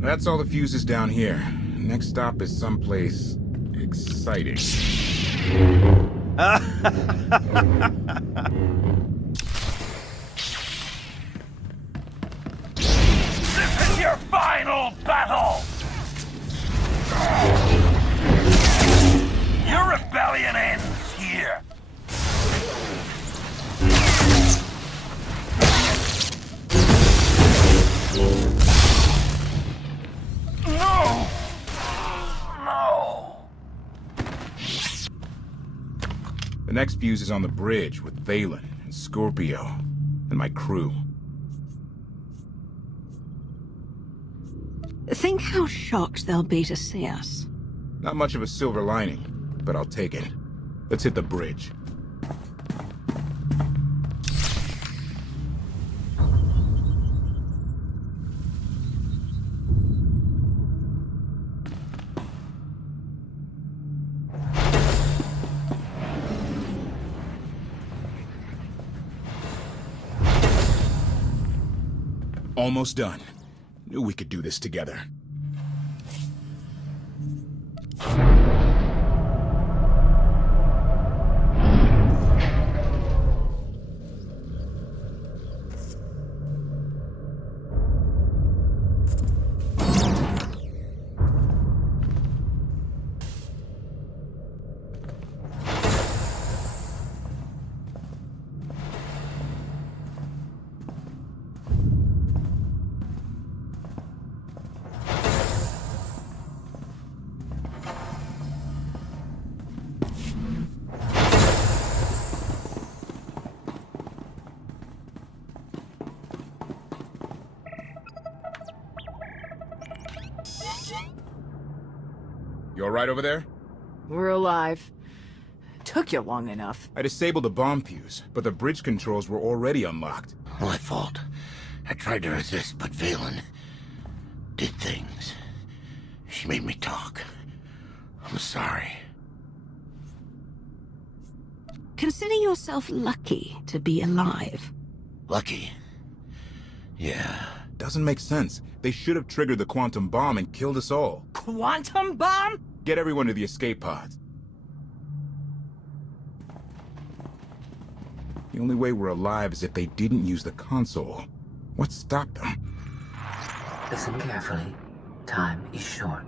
That's all the fuses down here. Next stop is someplace exciting. This is your final battle! Your rebellion ends here. No! No! The next fuse is on the bridge with Valen and Scorpio and my crew. Think how shocked they'll be to see us. Not much of a silver lining, but I'll take it. Let's hit the bridge. Almost done. Knew we could do this together. You alright over there? We're alive. Took you long enough. I disabled the bomb fuse, but the bridge controls were already unlocked. My fault. I tried to resist, but Valen did things. She made me talk. I'm sorry. Consider yourself lucky to be alive. Lucky? Yeah. Doesn't make sense. They should have triggered the quantum bomb and killed us all. Quantum bomb? Get everyone to the escape pods. The only way we're alive is if they didn't use the console. What stopped them? Listen carefully. Time is short.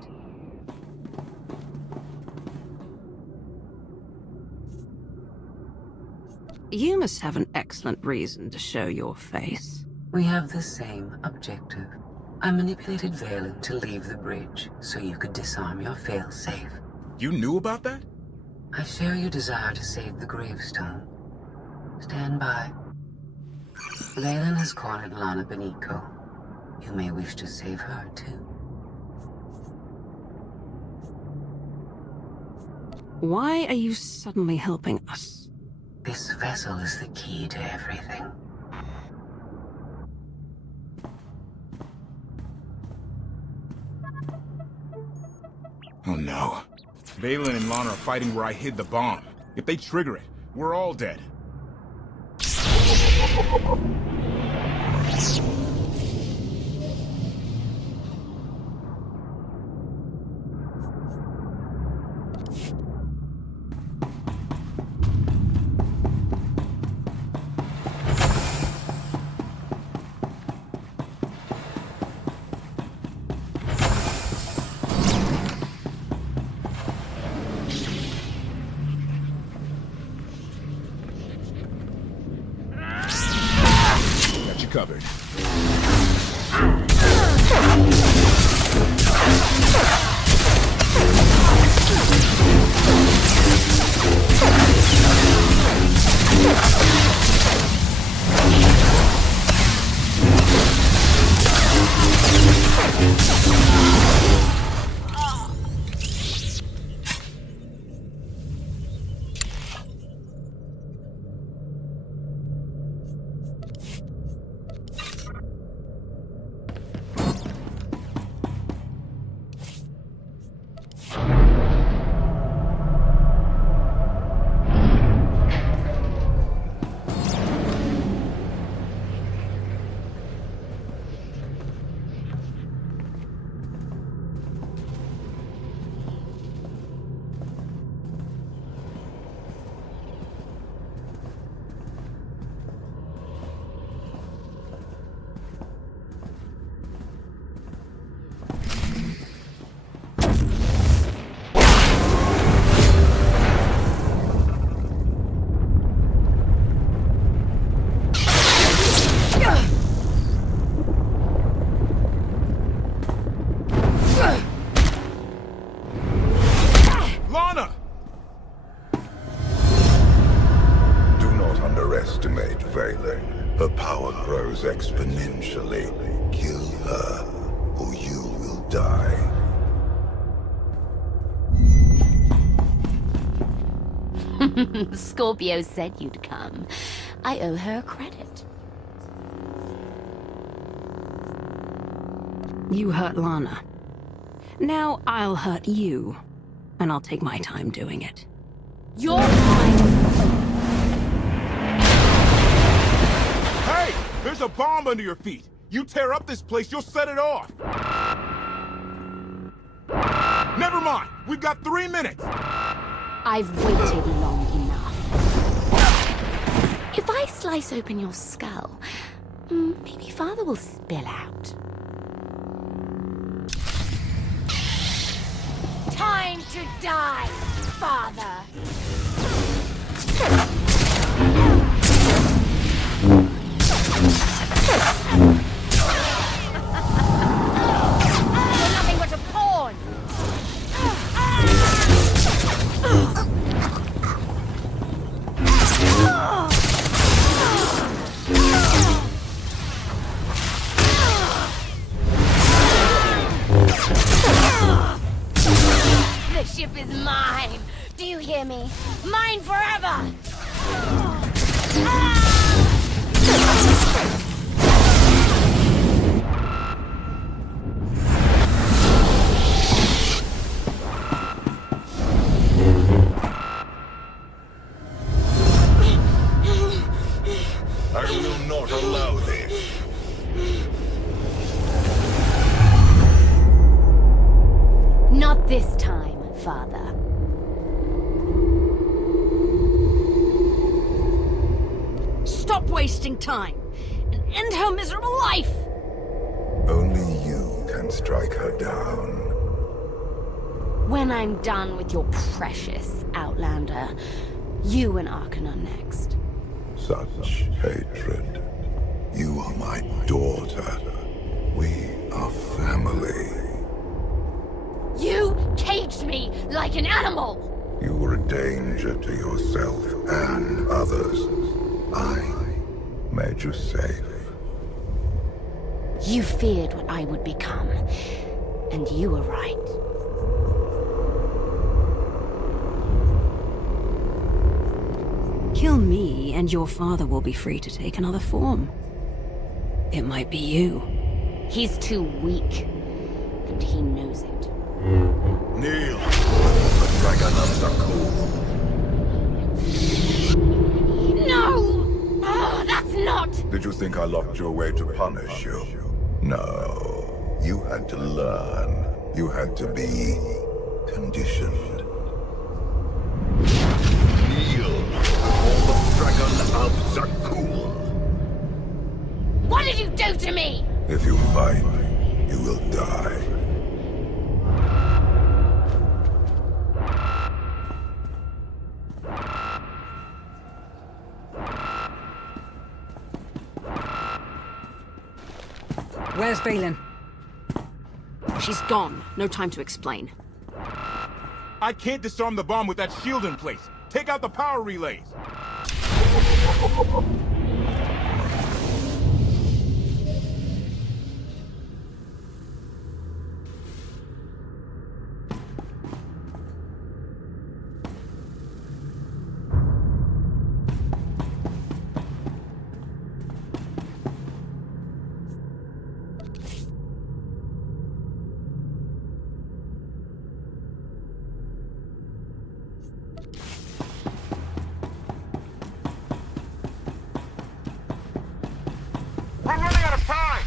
You must have an excellent reason to show your face. We have the same objective. I manipulated Valen to leave the bridge so you could disarm your failsafe. You knew about that? I share your desire to save the gravestone. Stand by. Valen has cornered Lana Beniko. You may wish to save her, too. Why are you suddenly helping us? This vessel is the key to everything. Oh no. Valen and Lana are fighting where I hid the bomb. If they trigger it, we're all dead. Covered. Exponentially. Kill her, or you will die. Scorpio said you'd come. I owe her credit. You hurt Lana. Now I'll hurt you, and I'll take my time doing it. Your time. Hey! There's a bomb under your feet! You tear up this place, you'll set it off! Never mind! We've got 3 minutes! I've waited long enough. If I slice open your skull, maybe Father will spill out. to die, Father. You're nothing but a pawn. The ship is mine. Do you hear me? Mine forever. I will not allow this. Not this time, Father. Stop wasting time and end her miserable life! Only you can strike her down. When I'm done with your precious Outlander, you and Arkan are next. Such hatred. You are my daughter. We are family. You caged me like an animal! You were a danger to yourself and others. I made you safe. You feared what I would become, and you were right. Kill me, and your father will be free to take another form. It might be you. He's too weak, and he knows it. Kneel! The dragon of Zakul. No! Oh, that's not! Did you think I locked you away to punish you? No. You had to learn. You had to be conditioned. Kneel before the dragon of Zakul. What did you do to me? If you fight, you will die. Where's Valen? She's gone. No time to explain. I can't disarm the bomb with that shield in place. Take out the power relays. We're running out of time!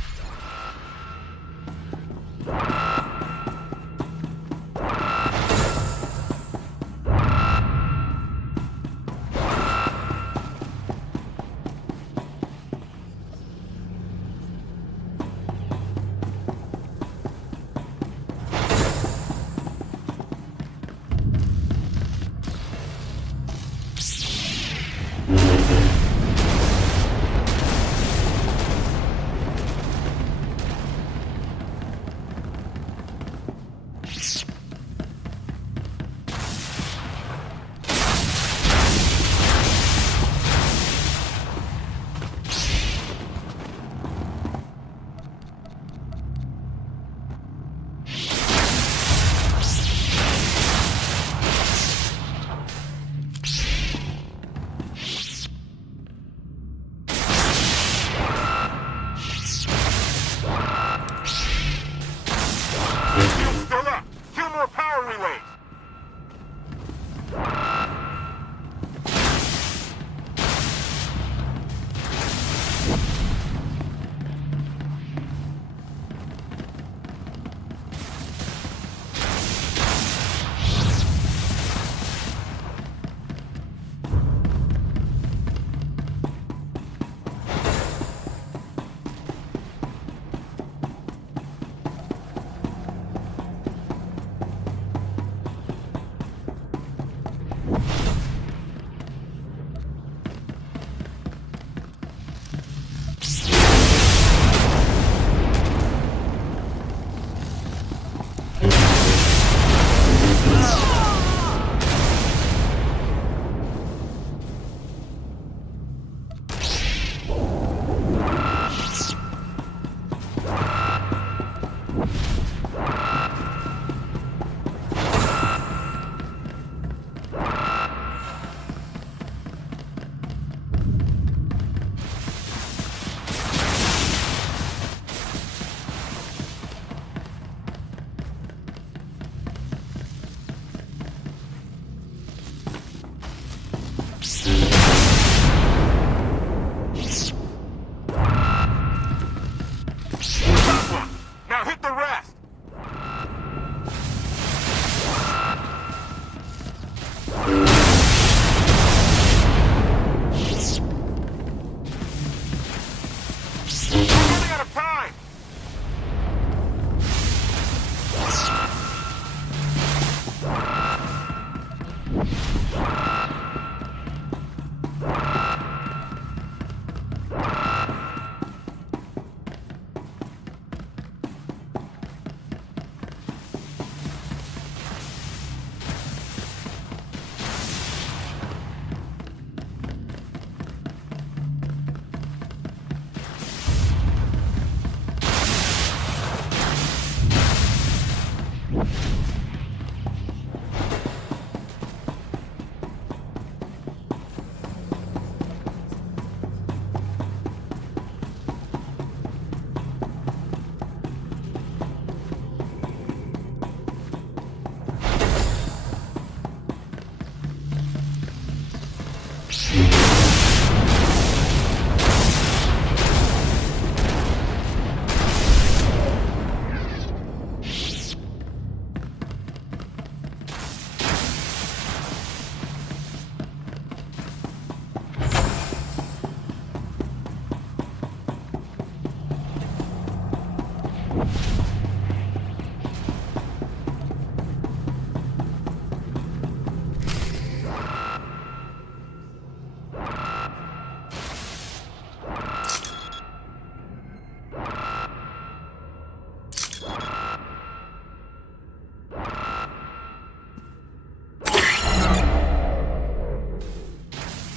Now hit the rest! I'm running out of time!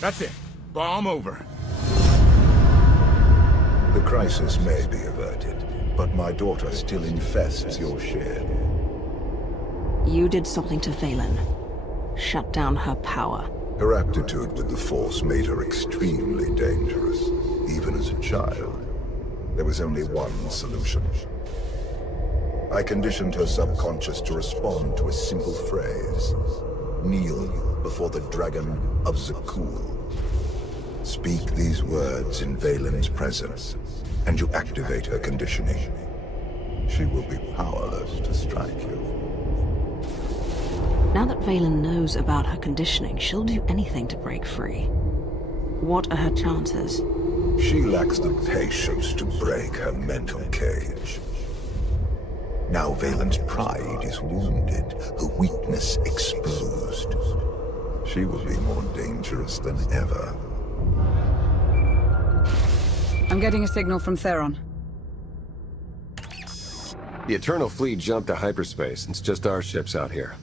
That's it. Bomb over. The crisis may be averted, but my daughter still infests your shed. You did something to Valen. Shut down her power. Her aptitude with the Force made her extremely dangerous, even as a child. There was only one solution. I conditioned her subconscious to respond to a simple phrase. Kneel before the Dragon of Zakul. Speak these words in Valen's presence, and you activate her conditioning. She will be powerless to strike you. Now that Valen knows about her conditioning, she'll do anything to break free. What are her chances? She lacks the patience to break her mental cage. Now Valen's pride is wounded, her weakness exposed. She will be more dangerous than ever. I'm getting a signal from Theron. The Eternal Fleet jumped to hyperspace. It's just our ships out here.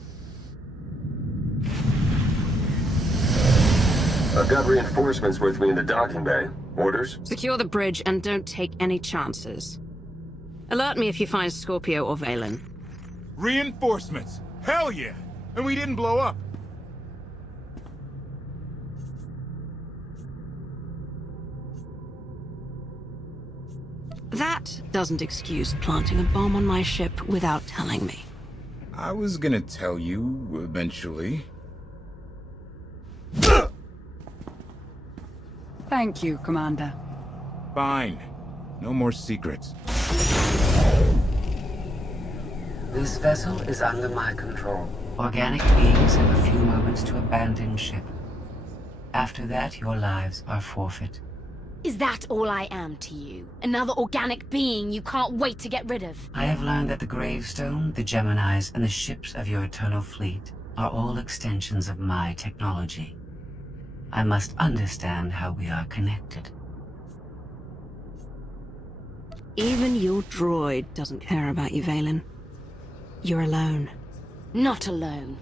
I've got reinforcements with me in the docking bay. Orders? Secure the bridge and don't take any chances. Alert me if you find Scorpio or Valen. Reinforcements! Hell yeah! And we didn't blow up. That doesn't excuse planting a bomb on my ship without telling me. I was gonna tell you eventually. Thank you, Commander. Fine. No more secrets. This vessel is under my control. Organic beings have a few moments to abandon ship. After that, your lives are forfeit. Is that all I am to you? Another organic being you can't wait to get rid of? I have learned that the Gravestone, the Geminis, and the ships of your Eternal Fleet are all extensions of my technology. I must understand how we are connected. Even your droid doesn't care about you, Valen. You're alone. Not alone.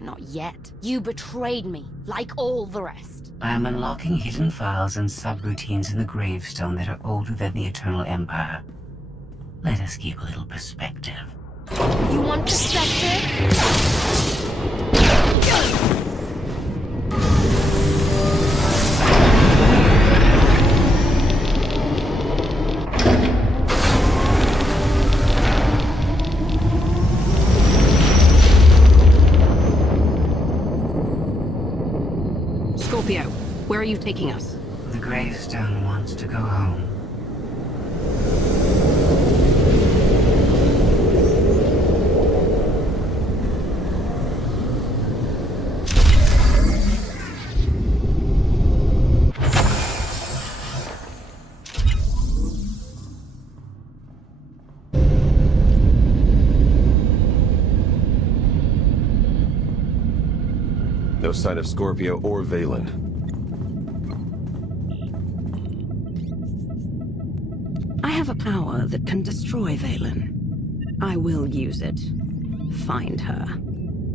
Not yet. You betrayed me, like all the rest. I am unlocking hidden files and subroutines in the Gravestone that are older than the Eternal Empire. Let us keep a little perspective. You want perspective? Scorpio, where are you taking us? The gravestone wants to go home. No sign of Scorpio or Valen. I have a power that can destroy Valen. I will use it. Find her.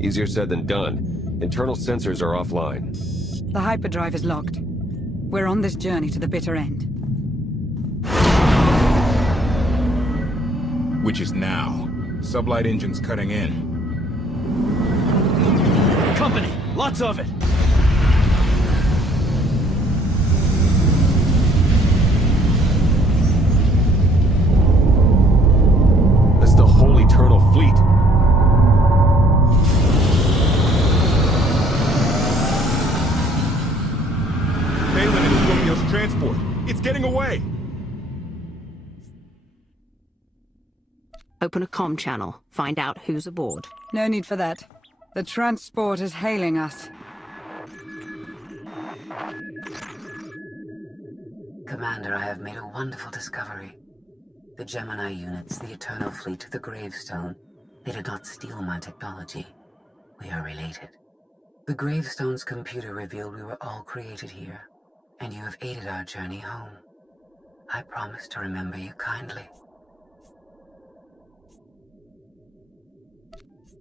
Easier said than done. Internal sensors are offline. The hyperdrive is locked. We're on this journey to the bitter end. Which is now. Sublight engines cutting in. Company! Lots of it! That's the whole Eternal Fleet. Valen and Scorpio's transport. It's getting away! Open a comm channel. Find out who's aboard. No need for that. The transport is hailing us. Commander, I have made a wonderful discovery. The Gemini units, the Eternal Fleet, the Gravestone, they did not steal my technology. We are related. The Gravestone's computer revealed we were all created here, and you have aided our journey home. I promise to remember you kindly.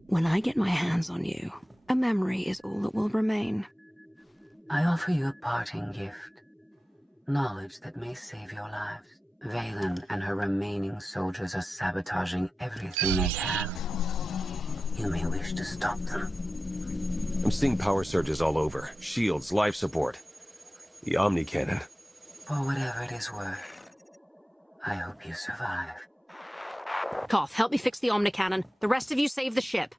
When I get my hands on you, a memory is all that will remain. I offer you a parting gift. Knowledge that may save your lives. Valen and her remaining soldiers are sabotaging everything they can. You may wish to stop them. I'm seeing power surges all over. Shields, life support. The Omni Cannon. For whatever it is worth, I hope you survive. Koth, help me fix the Omni Cannon. The rest of you save the ship.